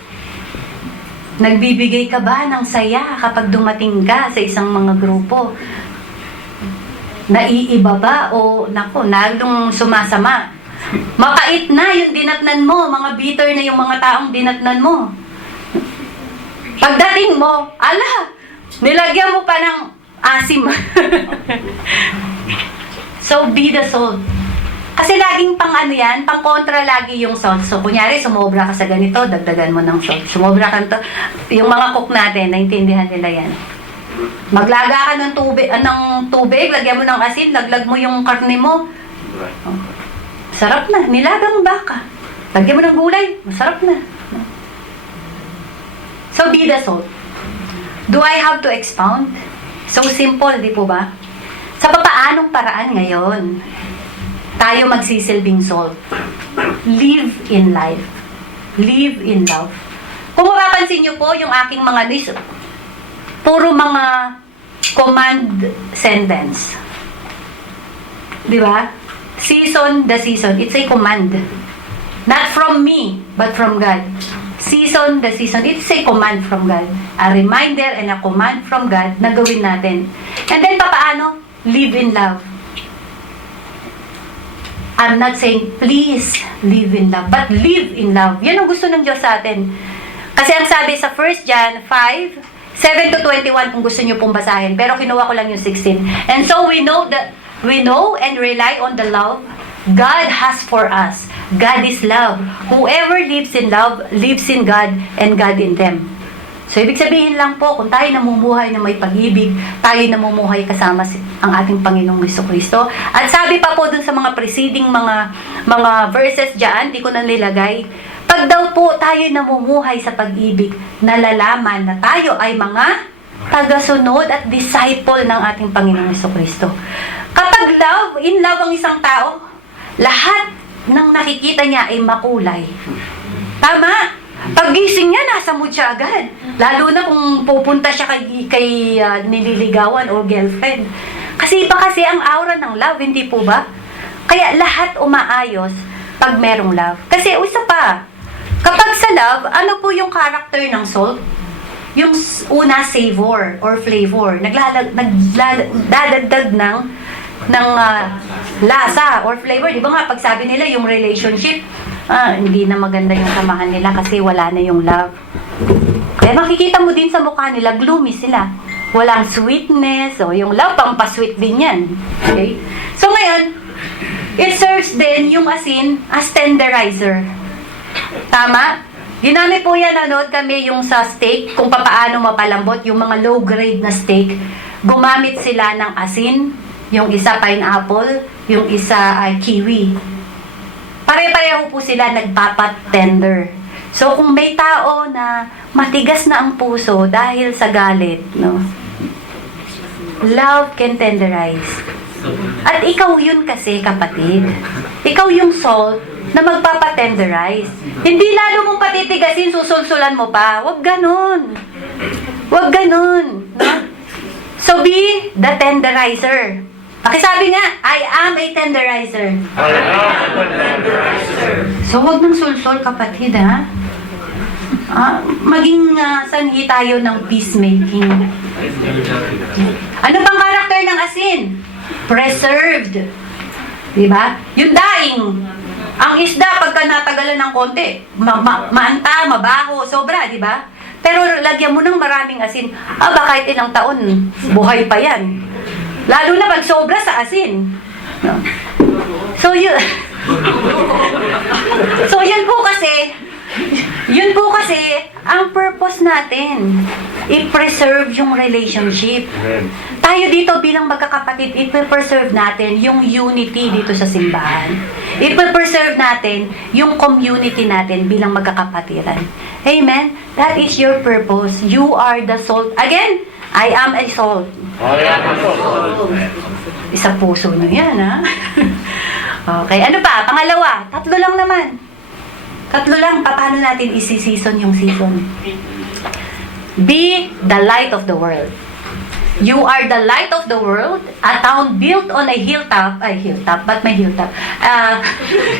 Nagbibigay ka ba ng saya kapag dumating ka sa isang mga grupo? Naiiba ba o nako, nagdong sumasama? Mapait na yung dinatnan mo, mga bitter na yung mga taong dinatnan mo. Pagdating mo, ala, nilagyan mo pa ng asim. So, be the salt. Kasi laging pang ano yan, pang kontra lagi yung salt. So, kunyari, sumobra ka sa ganito, dagdagan mo ng salt. Sumobra ka to. Yung mga cook natin, naintindihan nila yan. Maglaga ka ng tubig, lagyan mo ng asin, laglag mo yung karne mo. Sarap na. Nilagang baka. Lagyan mo ng gulay, masarap na. So, be the salt. Do I have to expound? So simple, di po ba? Sa papaanong paraan ngayon, tayo magsisilbing salt. Live in life. Live in love. Kung mapapansin niyo po, yung aking mga list, puro mga command sentence. Di ba? Season the season. It's a command. Not from me, but from God. Season the season. It's a command from God. A reminder and a command from God na gawin natin. And then, papaano? Live in love. I'm not saying, please live in love, but live in love. Yan ang gusto ng Diyos sa atin. Kasi ang sabi sa 1 John 5, 7 to 21, kung gusto nyo pong basahin. Pero kinuha ko lang yung 16. And so we know and rely on the love God has for us. God is love. Whoever lives in love, lives in God and God in them. So, ibig sabihin lang po, kung tayo namumuhay na may pag-ibig, tayo namumuhay kasama ang ating Panginoong Jesucristo. At sabi pa po dun sa mga preceding mga verses dyan, di ko na nilagay, pag daw po tayo namumuhay sa pag-ibig, nalalaman na tayo ay mga tagasunod at disciple ng ating Panginoong Jesucristo. Kapag in love ang isang tao, lahat ng nakikita niya ay makulay. Tama? Paggising niya, nasa mood siya agad. Lalo na kung pupunta siya kay nililigawan o girlfriend. Kasi iba kasi ang aura ng love, hindi po ba? Kaya lahat umaayos pag merong love. Kasi isa pa, kapag sa love, ano po yung character ng salt? Yung una, savor or flavor. Nagdadagdag ng lasa or flavor. Di ba nga, pag sabi nila yung relationship, hindi na maganda yung samahan nila kasi wala na yung love. Kaya makikita mo din sa mukha nila, gloomy sila. Walang sweetness, o yung love, pampasweet din yan. Okay? So ngayon, it serves din yung asin as tenderizer. Tama? Ginamit po yan, nanood kami yung sa steak, kung paano mapalambot, yung mga low grade na steak. Gumamit sila ng asin, yung isa pineapple, yung isa ay kiwi. Pare-pareho po sila nagpapat-tender. So, kung may tao na matigas na ang puso dahil sa galit, no? Love can tenderize. At ikaw yun kasi, kapatid. Ikaw yung salt na magpapatenderize. Hindi lalo mong patitigasin, susulsulan mo pa. Huwag ganun. Huwag ganun. No? So be the tenderizer. Pakisabi nga, I am a tenderizer. So huwag nang sulsul, kapatid, ha? Maging sanhi tayo ng peacemaking. Ano bang karakter ng asin? Preserved. Diba? Yung daing. Ang isda, pagka natagalan ng konti, maanta, mabaho, sobra, diba? Pero lagyan mo ng maraming asin, kahit ilang taon, buhay pa yan. Lalo na pag sobra sa asin. No? So yun kasi ang purpose natin, i-preserve yung relationship. Tayo dito bilang magkakapatid, i-preserve natin yung unity dito sa simbahan. I-preserve natin yung community natin bilang magkakapatiran. Amen? That is your purpose. You are the salt. Again, I am a salt. Isang puso na yan, ha? Okay, ano pa? Pangalawa, 3 lang naman. 3 lang, paano natin isi-season yung season? Be the light of the world. You are the light of the world, a town built on a hilltop. Ba't may hilltop?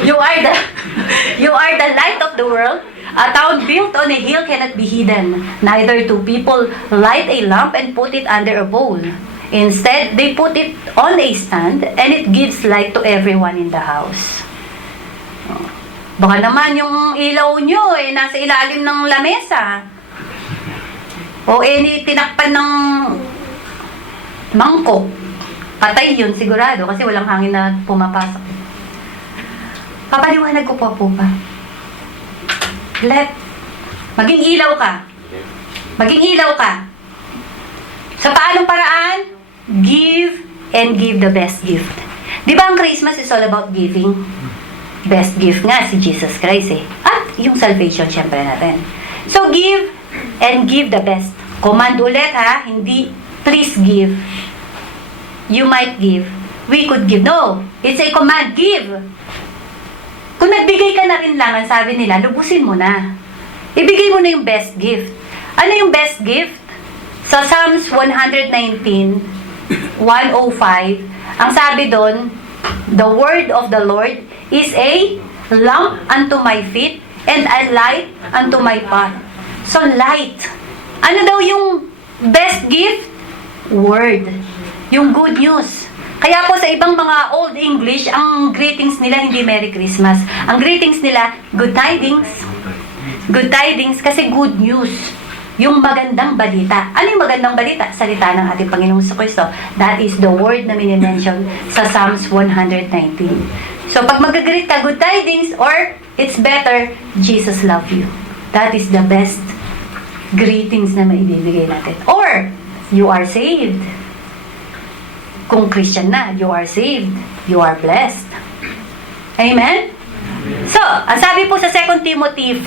You are the light of the world. A town built on a hill cannot be hidden. Neither do people light a lamp and put it under a bowl. Instead, they put it on a stand and it gives light to everyone in the house. Baka naman yung ilaw nyo nasa ilalim ng lamesa. O tinakpan ng mangkok. Patay yun sigurado kasi walang hangin na pumapasok. Papaliwanag ko po pa. Maging ilaw ka. Maging ilaw ka. Sa paanong paraan? Give and give the best gift. Di ba ang Christmas is all about giving? Best gift nga si Jesus Christ At yung salvation syempre natin. So give and give the best. Command ulit ha, hindi please give. You might give. We could give. No, it's a command, give. Kung nagbigay ka na rin lang, ang sabi nila, lubusin mo na. Ibigay mo na yung best gift. Ano yung best gift? Sa Psalms 119, 105, ang sabi doon, the word of the Lord is a lamp unto my feet and a light unto my path. So light. Ano daw yung best gift? Word. Yung good news. Kaya po sa ibang mga Old English, ang greetings nila hindi Merry Christmas. Ang greetings nila, Good Tidings. Good Tidings kasi good news. Yung magandang balita. Ano yung magandang balita? Salita ng ating Panginoong Jesucristo. That is the word na minimension sa Psalms 119. So pag mag-greet ka, Good Tidings, or it's better, Jesus love you. That is the best greetings na maibibigay natin. Or, you are saved. Kung Christian na, you are saved. You are blessed. Amen? So, ang sabi po sa 2 Timothy 4,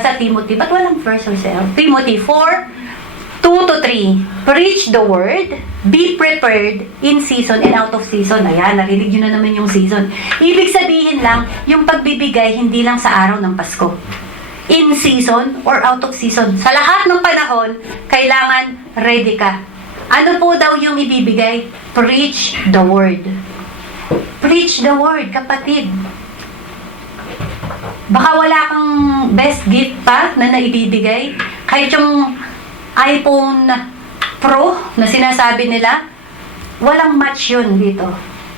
sa Timothy, ba't walang verse or Timothy 4, 2-3, preach the word, be prepared in season and out of season. Ayan, narinig nyo na naman yung season. Ibig sabihin lang, yung pagbibigay hindi lang sa araw ng Pasko. In season or out of season. Sa lahat ng panahon, kailangan ready ka. Ano po daw yung ibibigay? Preach the word. Preach the word, kapatid. Baka wala kang best gift pa na naibibigay. Kahit yung iPhone Pro na sinasabi nila, walang match yun dito.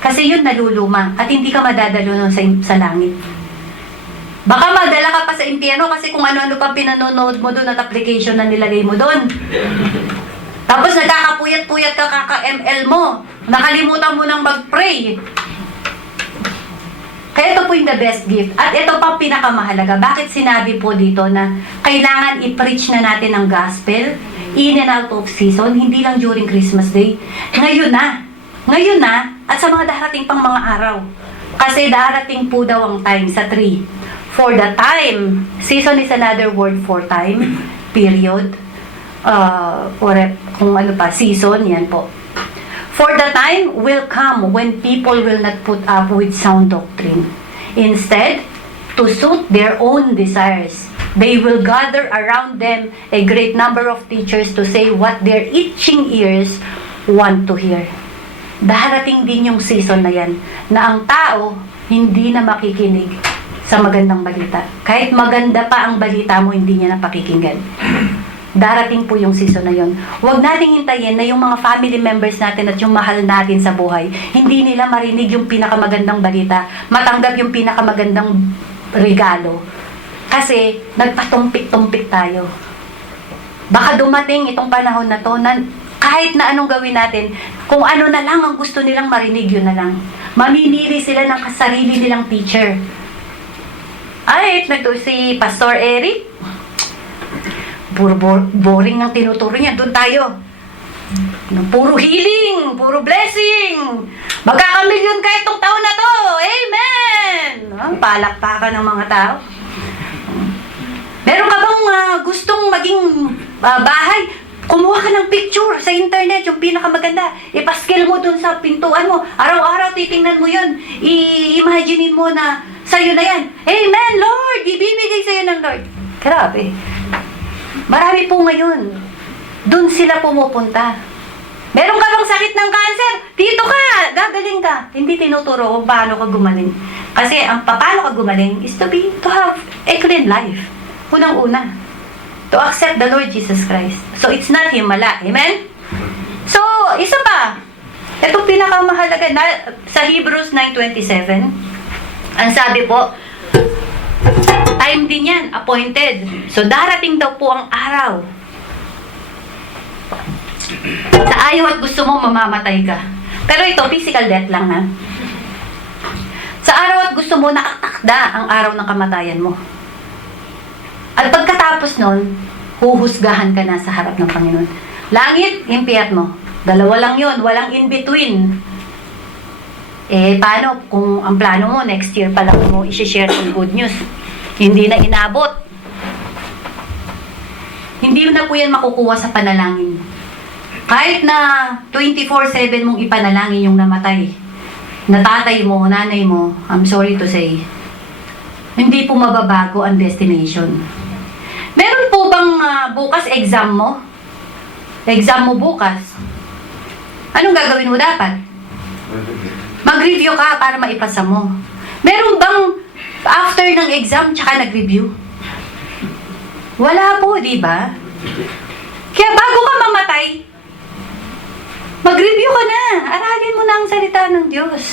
Kasi yun naluluma at hindi ka madadalo nun sa langit. Baka magdala ka pa sa impyerno kasi kung ano-ano pa pinanonood mo doon at application na nilagay mo doon. Tapos nagkakapuyat-puyat ka kaka-ML mo. Nakalimutan mo nang mag-pray. Kaya ito po yung the best gift. At ito pa pinakamahalaga. Bakit sinabi po dito na kailangan i-preach na natin ang gospel in and out of season, hindi lang during Christmas Day. Ngayon na. Ngayon na. At sa mga darating pang mga araw. Kasi darating po daw ang time sa 3. For the time. Season is another word for time. Period. Or kung ano pa, season, yan po. For the time will come when people will not put up with sound doctrine. Instead, to suit their own desires. They will gather around them a great number of teachers to say what their itching ears want to hear. Darating din yung season na yan, na ang tao hindi na makikinig sa magandang balita. Kahit maganda pa ang balita mo, hindi niya na pakikinggan. Darating po yung season na yon. Huwag nating hintayin na yung mga family members natin at yung mahal natin sa buhay, hindi nila marinig yung pinakamagandang balita, matanggap yung pinakamagandang regalo. Kasi nagpatumpik-tumpik tayo. Baka dumating itong panahon na to na kahit na anong gawin natin, kung ano na lang ang gusto nilang marinig, yun na lang. Mamimili sila ng sarili nilang teacher. Ay, nagto si Pastor Eric. Puro boring ang tinuturo niya. Doon tayo. Puro healing, puro blessing. Magkakamilyon ka itong taon na to. Amen! Palakpakan ng mga tao. Meron ka bang gustong maging bahay? Kumuha ka ng picture sa internet, yung pinakamaganda. Ipaskill mo dun sa pintuan mo. Araw-araw titingnan mo yun. I-imaginein mo na sa'yo na yan. Amen, Lord! Ibibigay sa'yo ng Lord. Grabe. Marami po ngayon. Dun sila pumupunta. Meron ka bang sakit ng cancer? Dito ka! Gagaling ka. Hindi tinuturo kung paano ka gumaling. Kasi ang paano ka gumaling is to have a clean life. Unang-una, to accept the Lord Jesus Christ. So, it's not himala. Amen? So, isa pa. Itong pinakamahalaga na, sa Hebrews 9:27, ang sabi po, time din yan, appointed. So, darating daw po ang araw. Sa ayaw at gusto mo, mamamatay ka. Pero ito, physical death lang, ha? Sa araw at gusto mo, nakatakda ang araw ng kamatayan mo. At pagkatapos nun, huhusgahan ka na sa harap ng Panginoon. Langit, impyerno. Dalawa lang yun, walang in-between. Paano kung ang plano mo, next year pa lang mo i-share yung good news? Hindi na inabot. Hindi na po yan makukuha sa panalangin. Kahit na 24/7 mong ipanalangin yung namatay, na tatay mo, nanay mo, I'm sorry to say, hindi po mababago ang destination. Meron po bang bukas exam mo? Exam mo bukas. Anong gagawin mo dapat? Mag-review ka para maipasa mo. Meron bang after ng exam tsaka nag-review? Wala po, di ba? Kaya bago ka mamatay, mag-review ka na. Aralin mo na ang salita ng Diyos.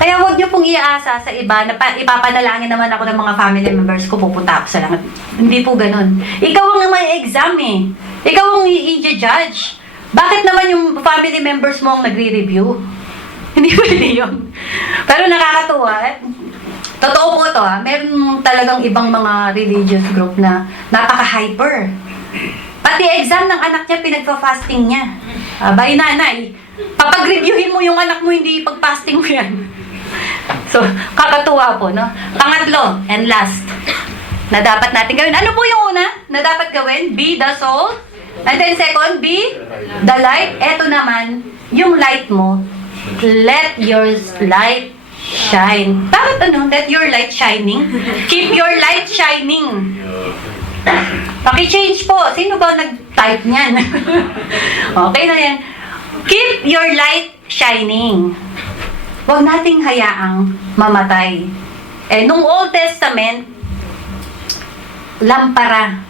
Kaya huwag niyo pong iaasa sa iba na ipapanalangin naman ako ng mga family members ko, pupunta ako sa langit. Hindi po ganun. Ikaw ang may exam eh. Ikaw ang i-judge. Bakit naman yung family members mo ang nagre-review? Hindi pwede yun. Pero nakakatuwa. Totoo po ito ha. Meron talagang ibang mga religious group na napaka-hyper. Pati exam ng anak niya, pinagpa-fasting niya. Abay nanay, papag-reviewin mo yung anak mo, hindi pag-fasting mo yan. So, kakatuwa po, no? Pangatlo, and last, na dapat natin gawin. Ano po yung una na dapat gawin? Be the salt. And then second, be the light. Eto naman, yung light mo, let your light shine. Bakit ano? Let your light shining? Keep your light shining. Paki-change po. Sino ba nag-type niyan? Okay na yan. Keep your light shining. Huwag nating hayaang mamatay. Nung Old Testament, lampara.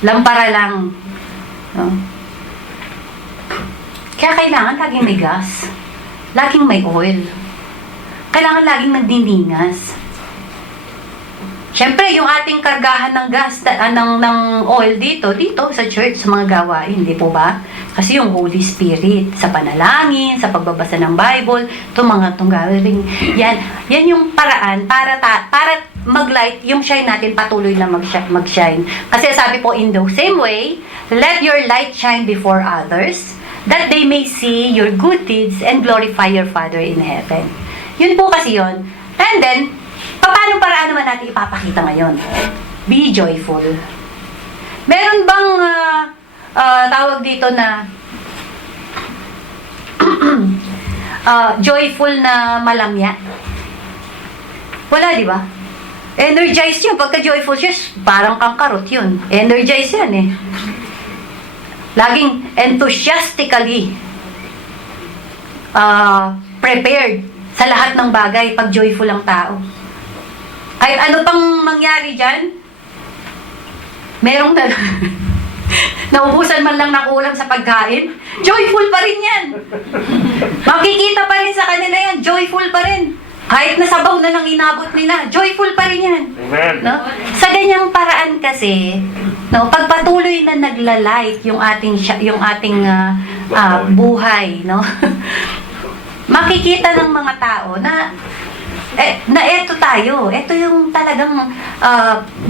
Lampara lang. No? Kaya kailangan laging may gas. Laging may oil. Kailangan laging nagdiningas. Siyempre, yung ating kargahan ng gas, ng oil dito sa church, sa mga gawain, hindi po ba? Kasi yung Holy Spirit, sa panalangin, sa pagbabasa ng Bible, itong gawin, yan yung paraan para mag-light, yung shine natin patuloy na mag-shine. Kasi sabi po, in the same way, let your light shine before others, that they may see your good deeds and glorify your Father in heaven. Yun po kasi yun. And then, paano paraan naman natin ipapakita ngayon? Be joyful. Meron bang tawag dito na joyful na malamya? Wala, di ba? Energized yun. Pagka joyful siya, parang kangkarot yun. Energized yan eh. Laging enthusiastically prepared sa lahat ng bagay pag joyful ang tao. Kahit ano pang mangyari dyan, merong naubusan man lang ng ulam sa pagkain, joyful pa rin yan. Makikita pa rin sa kanila yan, joyful pa rin. Kahit nasabaw na lang inabot nila, joyful pa rin yan. Amen. No? Sa ganyang paraan kasi, no, pagpatuloy na naglalight yung ating buhay, no? Makikita ng mga tao na eto tayo, eto yung talagang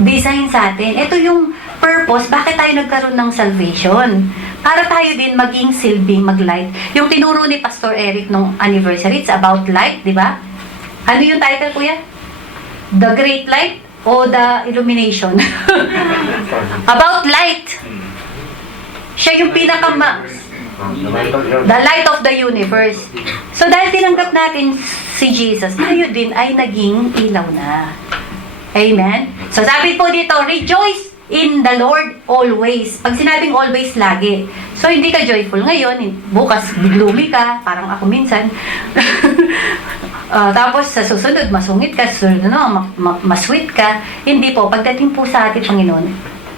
design sa atin, eto yung purpose, bakit tayo nagkaroon ng salvation? Para tayo din maging silbing maglight. Yung tinuro ni Pastor Eric nung anniversary, it's about light, di ba? Ano yung title, kuya? The Great Light o The Illumination? About light. Siya yung the light of the universe. So dahil tinanggap natin si Jesus, tayo din ay naging ilaw na. Amen? So sabi po dito, rejoice in the Lord always. Pag sinabing always, lagi. So hindi ka joyful ngayon, bukas gloomy ka, parang ako minsan. Tapos sa susunod, masungit ka, susunod masweet ka. Hindi po, pagdating po sa ating Panginoon,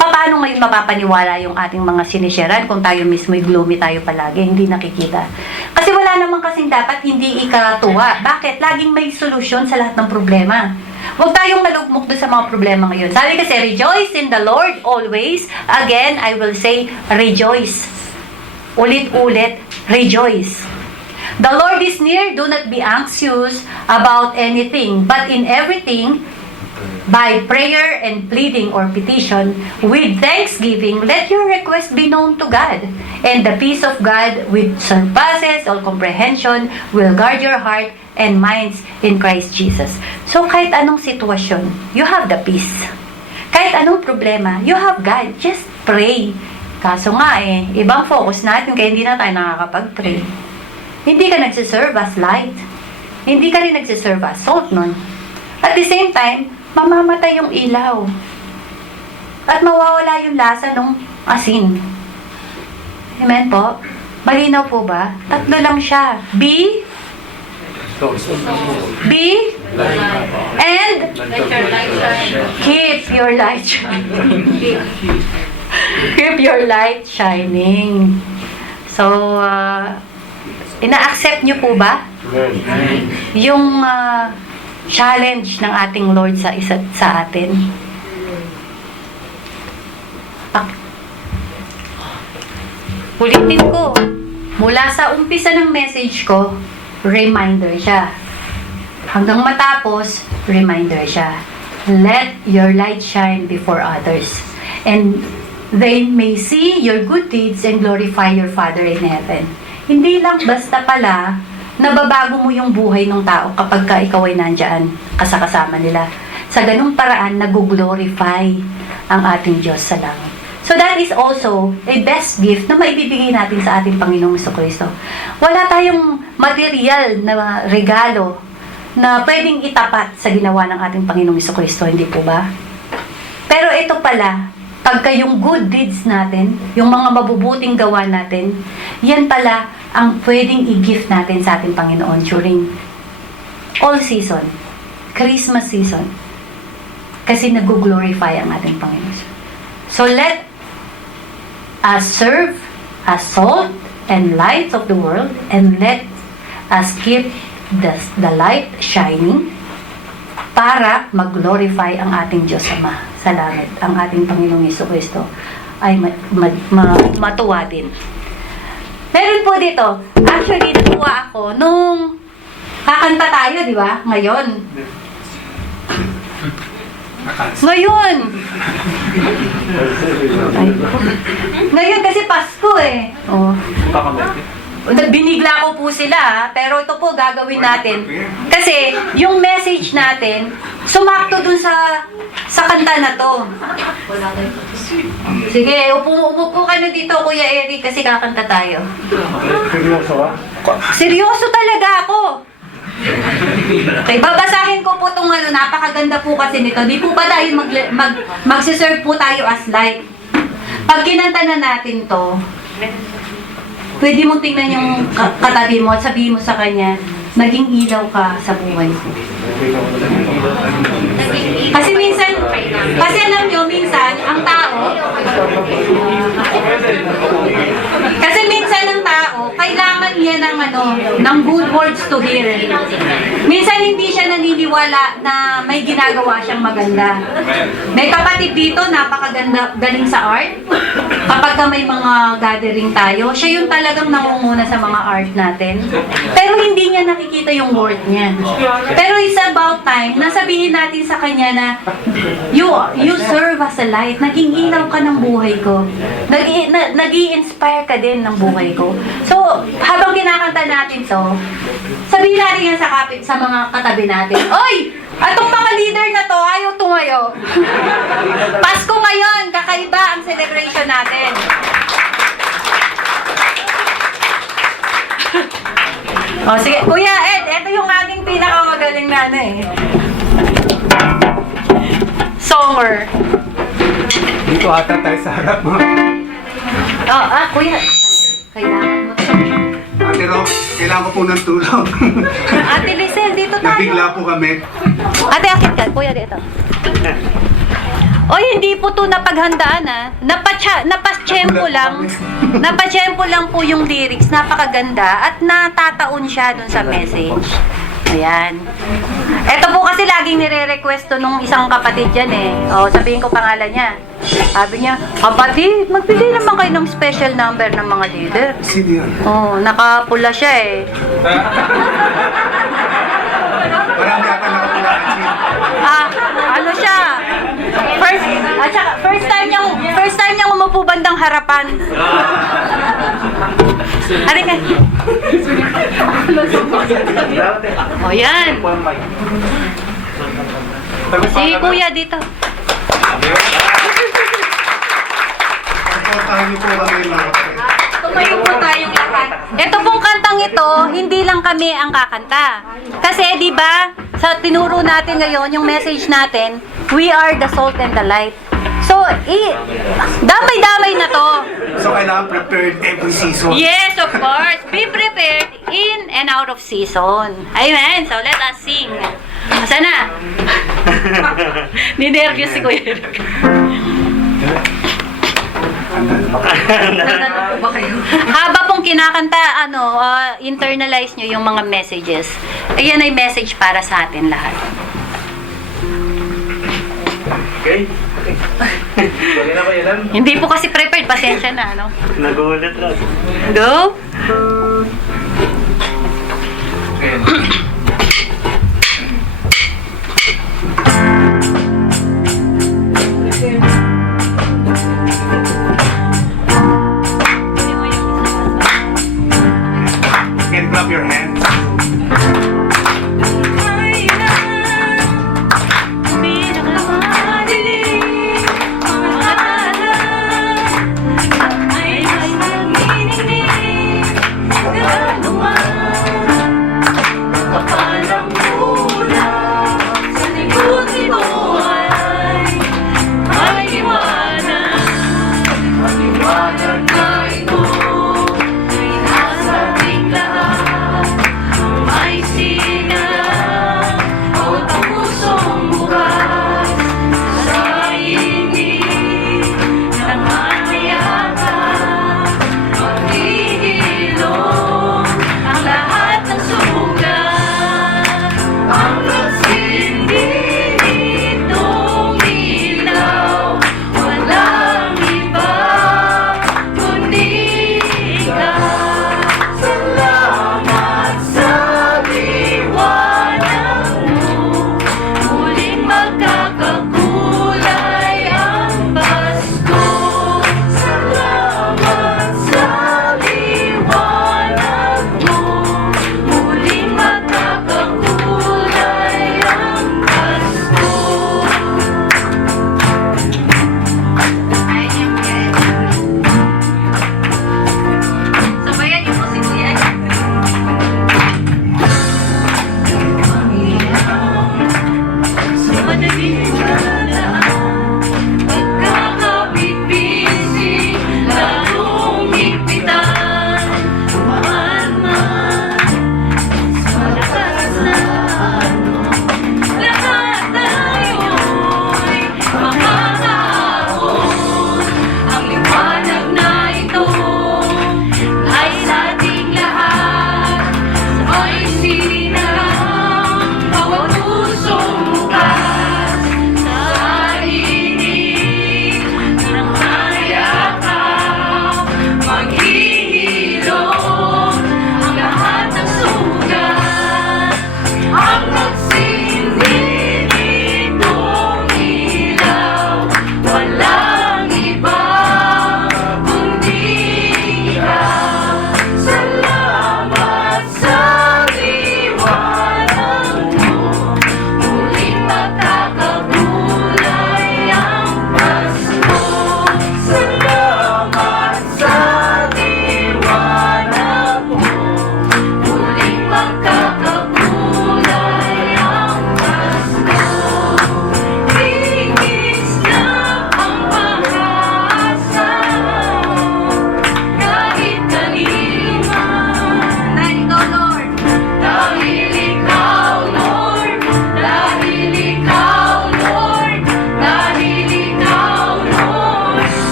paano ngayon mapapaniwala yung ating mga sinisharean kung tayo mismo'y gloomy tayo palagi, hindi nakikita? Kasi wala naman kasing dapat hindi ikatuwa. Bakit? Laging may solusyon sa lahat ng problema. Huwag tayong malugmok doon sa mga problema ngayon. Sabi kasi, rejoice in the Lord always. Again, I will say, rejoice. Ulit-ulit, rejoice. The Lord is near, do not be anxious about anything, but in everything, by prayer and pleading or petition, with thanksgiving, let your request be known to God. And the peace of God, which surpasses all comprehension, will guard your heart and minds in Christ Jesus. So kahit anong sitwasyon, you have the peace. Kahit anong problema, you have God. Just pray. Kaso nga ibang focus natin, kaya hindi na tayo nakakapag-pray. Hindi ka nagsiserve as light. Hindi ka rin nagsiserve as salt nun. At the same time, mamamatay yung ilaw. At mawawala yung lasa ng asin. Amen po? Malinaw po ba? Tatlo lang siya. Be, and keep your light shining. Keep your light shining. So, ina-accept niyo po ba yung challenge ng ating Lord sa atin? Ulitin ko, mula sa umpisa ng message ko, reminder siya. Hanggang matapos, reminder siya. Let your light shine before others, and they may see your good deeds and glorify your Father in heaven. Hindi lang basta pala nababago mo yung buhay ng tao kapag ka ikaw ay nandyan kasama nila. Sa ganung paraan, nag-glorify ang ating Diyos sa langit. So that is also a best gift na maibibigay natin sa ating Panginoong Jesucristo. Wala tayong material na regalo na pwedeng itapat sa ginawa ng ating Panginoong Jesucristo, hindi po ba? Pero ito pala, pagka yung good deeds natin, yung mga mabubuting gawa natin, yan pala ang pwedeng i-gift natin sa ating Panginoon during all season, Christmas season. Kasi nag-glorify ang ating Panginoon. So let us serve as salt and light of the world, and let us keep the light shining para mag-glorify ang ating Diyos Ama sa langit. Ang ating Panginoong Jesucristo ay matuwa din. Meron po dito, actually natuwa ako nung kakanta tayo, di ba? Ngayon. Ngayon kasi Pasko Oh. Binigla ko po sila, pero ito po gagawin natin. Kasi yung message natin, sumakto dun sa kanta na to. Sige, umupo ka na dito, Kuya Eric, kasi kakanta tayo. Seryoso ba? Seryoso talaga ako. Okay, babasahin ko po itong ano, napakaganda po kasi nito. Di po ba tayo magsiserve po tayo as light? Pag kinanta na natin to, pwede mong tingnan yung katabi mo at sabihin mo sa kanya, naging ilaw ka sa buhay ko. Kasi minsan, kasi alam nyo, minsan, ang tao, kasi minsan ang tao, kailangan niya ng ano, ng good words to hear. Minsan hindi siya naniniwala na may ginagawa siyang maganda. May kapatid dito, napakaganda, galing sa art. Kapag ka may mga gathering tayo, siya yung talagang nangunguna sa mga art natin. Pero hindi niya nakikita yung word niya. Pero it's about time na sabihin natin sa kanya na you serve as a light. Naging ilaw ka ng buhay ko. Nag-i-inspire ka din ng buhay ko. So, habang kinakanta natin to, sabihin natin yan sa mga katabi natin, oy! Atong mga leader na to, ayaw tumayo. Pasko ngayon, kakaiba ang celebration natin. O sige, Kuya Ed, ito yung aking pinakamagaling na ano eh. Songer. Dito ata tayo sa harap mo. Kuya, kailangan mo to. Ate Ro, kailangan ko po ng tulong. Ate Lisel, dito tayo. Nabigla po kami. Ate, akit ka. Kuya, dito. Oy, hindi po to napaghandaan Napatsyempo lang. Napatsyempo lang po yung lyrics. Napakaganda. At natataon siya dun sa message. Ayan. Ito po kasi laging nire-request to nung isang kapatid dyan eh. O, sabihin ko pangalan niya. Sabi niya, kapatid, magbigay naman kayo ng special number ng mga leader. Sino yun? Oh, nakapula siya eh. Marami ata nakapulaan siya. Ano siya? First time niyang umupo bandang harapan. Ari ka. O yan. Si Kuya dito. Supportahan niyo po kami mga kapatid. Tumayo po tayong lahat. Ito pong kantang ito, hindi lang kami ang kakanta. Kasi di ba, sa tinuro natin ngayon, yung message natin, we are the salt and the light. So, damay-damay na to. So, kailangan prepared every season. Yes, of course. Be prepared in and out of season. Amen. So, let us sing. Asa na? Ninervyos si Kuya Eric. Haba pong kinakanta, internalize nyo yung mga messages. Ayan ay message para sa atin lahat. Okay. Sorry na kayo lang. Hindi po kasi prepared. Pasensya na, ano? Nagulat lang. Go! Can clap your hands.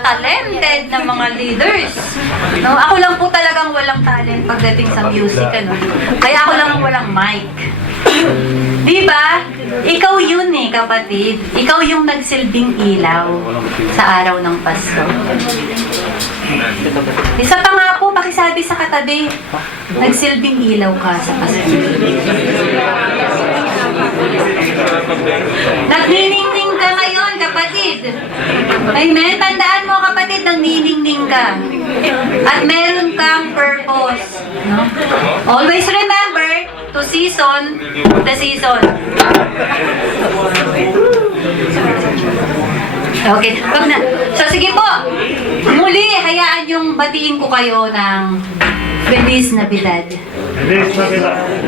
talented na mga leaders. No, ako lang po talagang walang talent pagdating sa music, ano. Kaya ako lang ang walang mic. Di ba? Ikaw yun eh, kapatid. Ikaw yung nagsilbing ilaw sa araw ng Pasko. Isa pa nga po, pakisabi sa katabi, nagsilbing ilaw ka sa Pasko. Nagniningning ka ngayon, kapatid. Amen? Tandaan mo, kapatid, nagniningning ka. At meron kang purpose. No? Always remember to season the season. Okay, wag na. So, sige po. Muli, hayaan yung batiin ko kayo ng Feliz Navidad.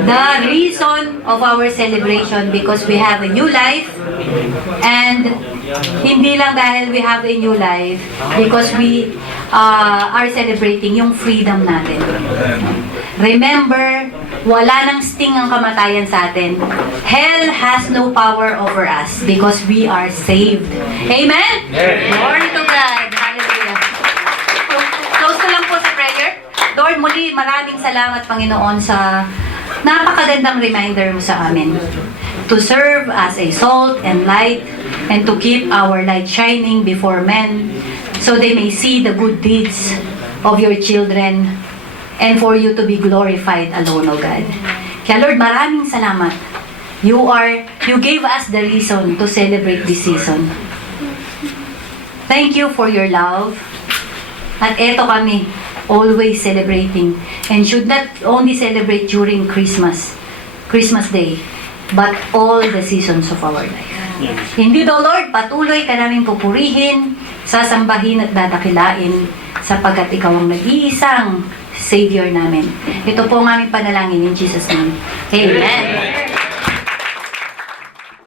The reason of our celebration because we have a new life, and hindi lang dahil we have a new life, because we are celebrating yung freedom natin. Remember, wala nang sting ang kamatayan sa atin. Hell has no power over us because we are saved. Amen? Glory to God. Hallelujah. Close ko lang po sa prayer. Lord, muli maraming salamat, Panginoon, sa napakagandang reminder mo sa amin to serve as a salt and light and to keep our light shining before men so they may see the good deeds of your children and for you to be glorified alone, O God. Kaya Lord, maraming salamat. You gave us the reason to celebrate this season. Thank you for your love. At eto kami, always celebrating, and should not only celebrate during Christmas Day, but all the seasons of our life. Hindi daw, Lord, patuloy ka namin pupurihin, sasambahin at dadakilain, sapagkat ikaw ang nag-iisang Savior namin. Ito po ang aming panalangin in Jesus' name. Amen.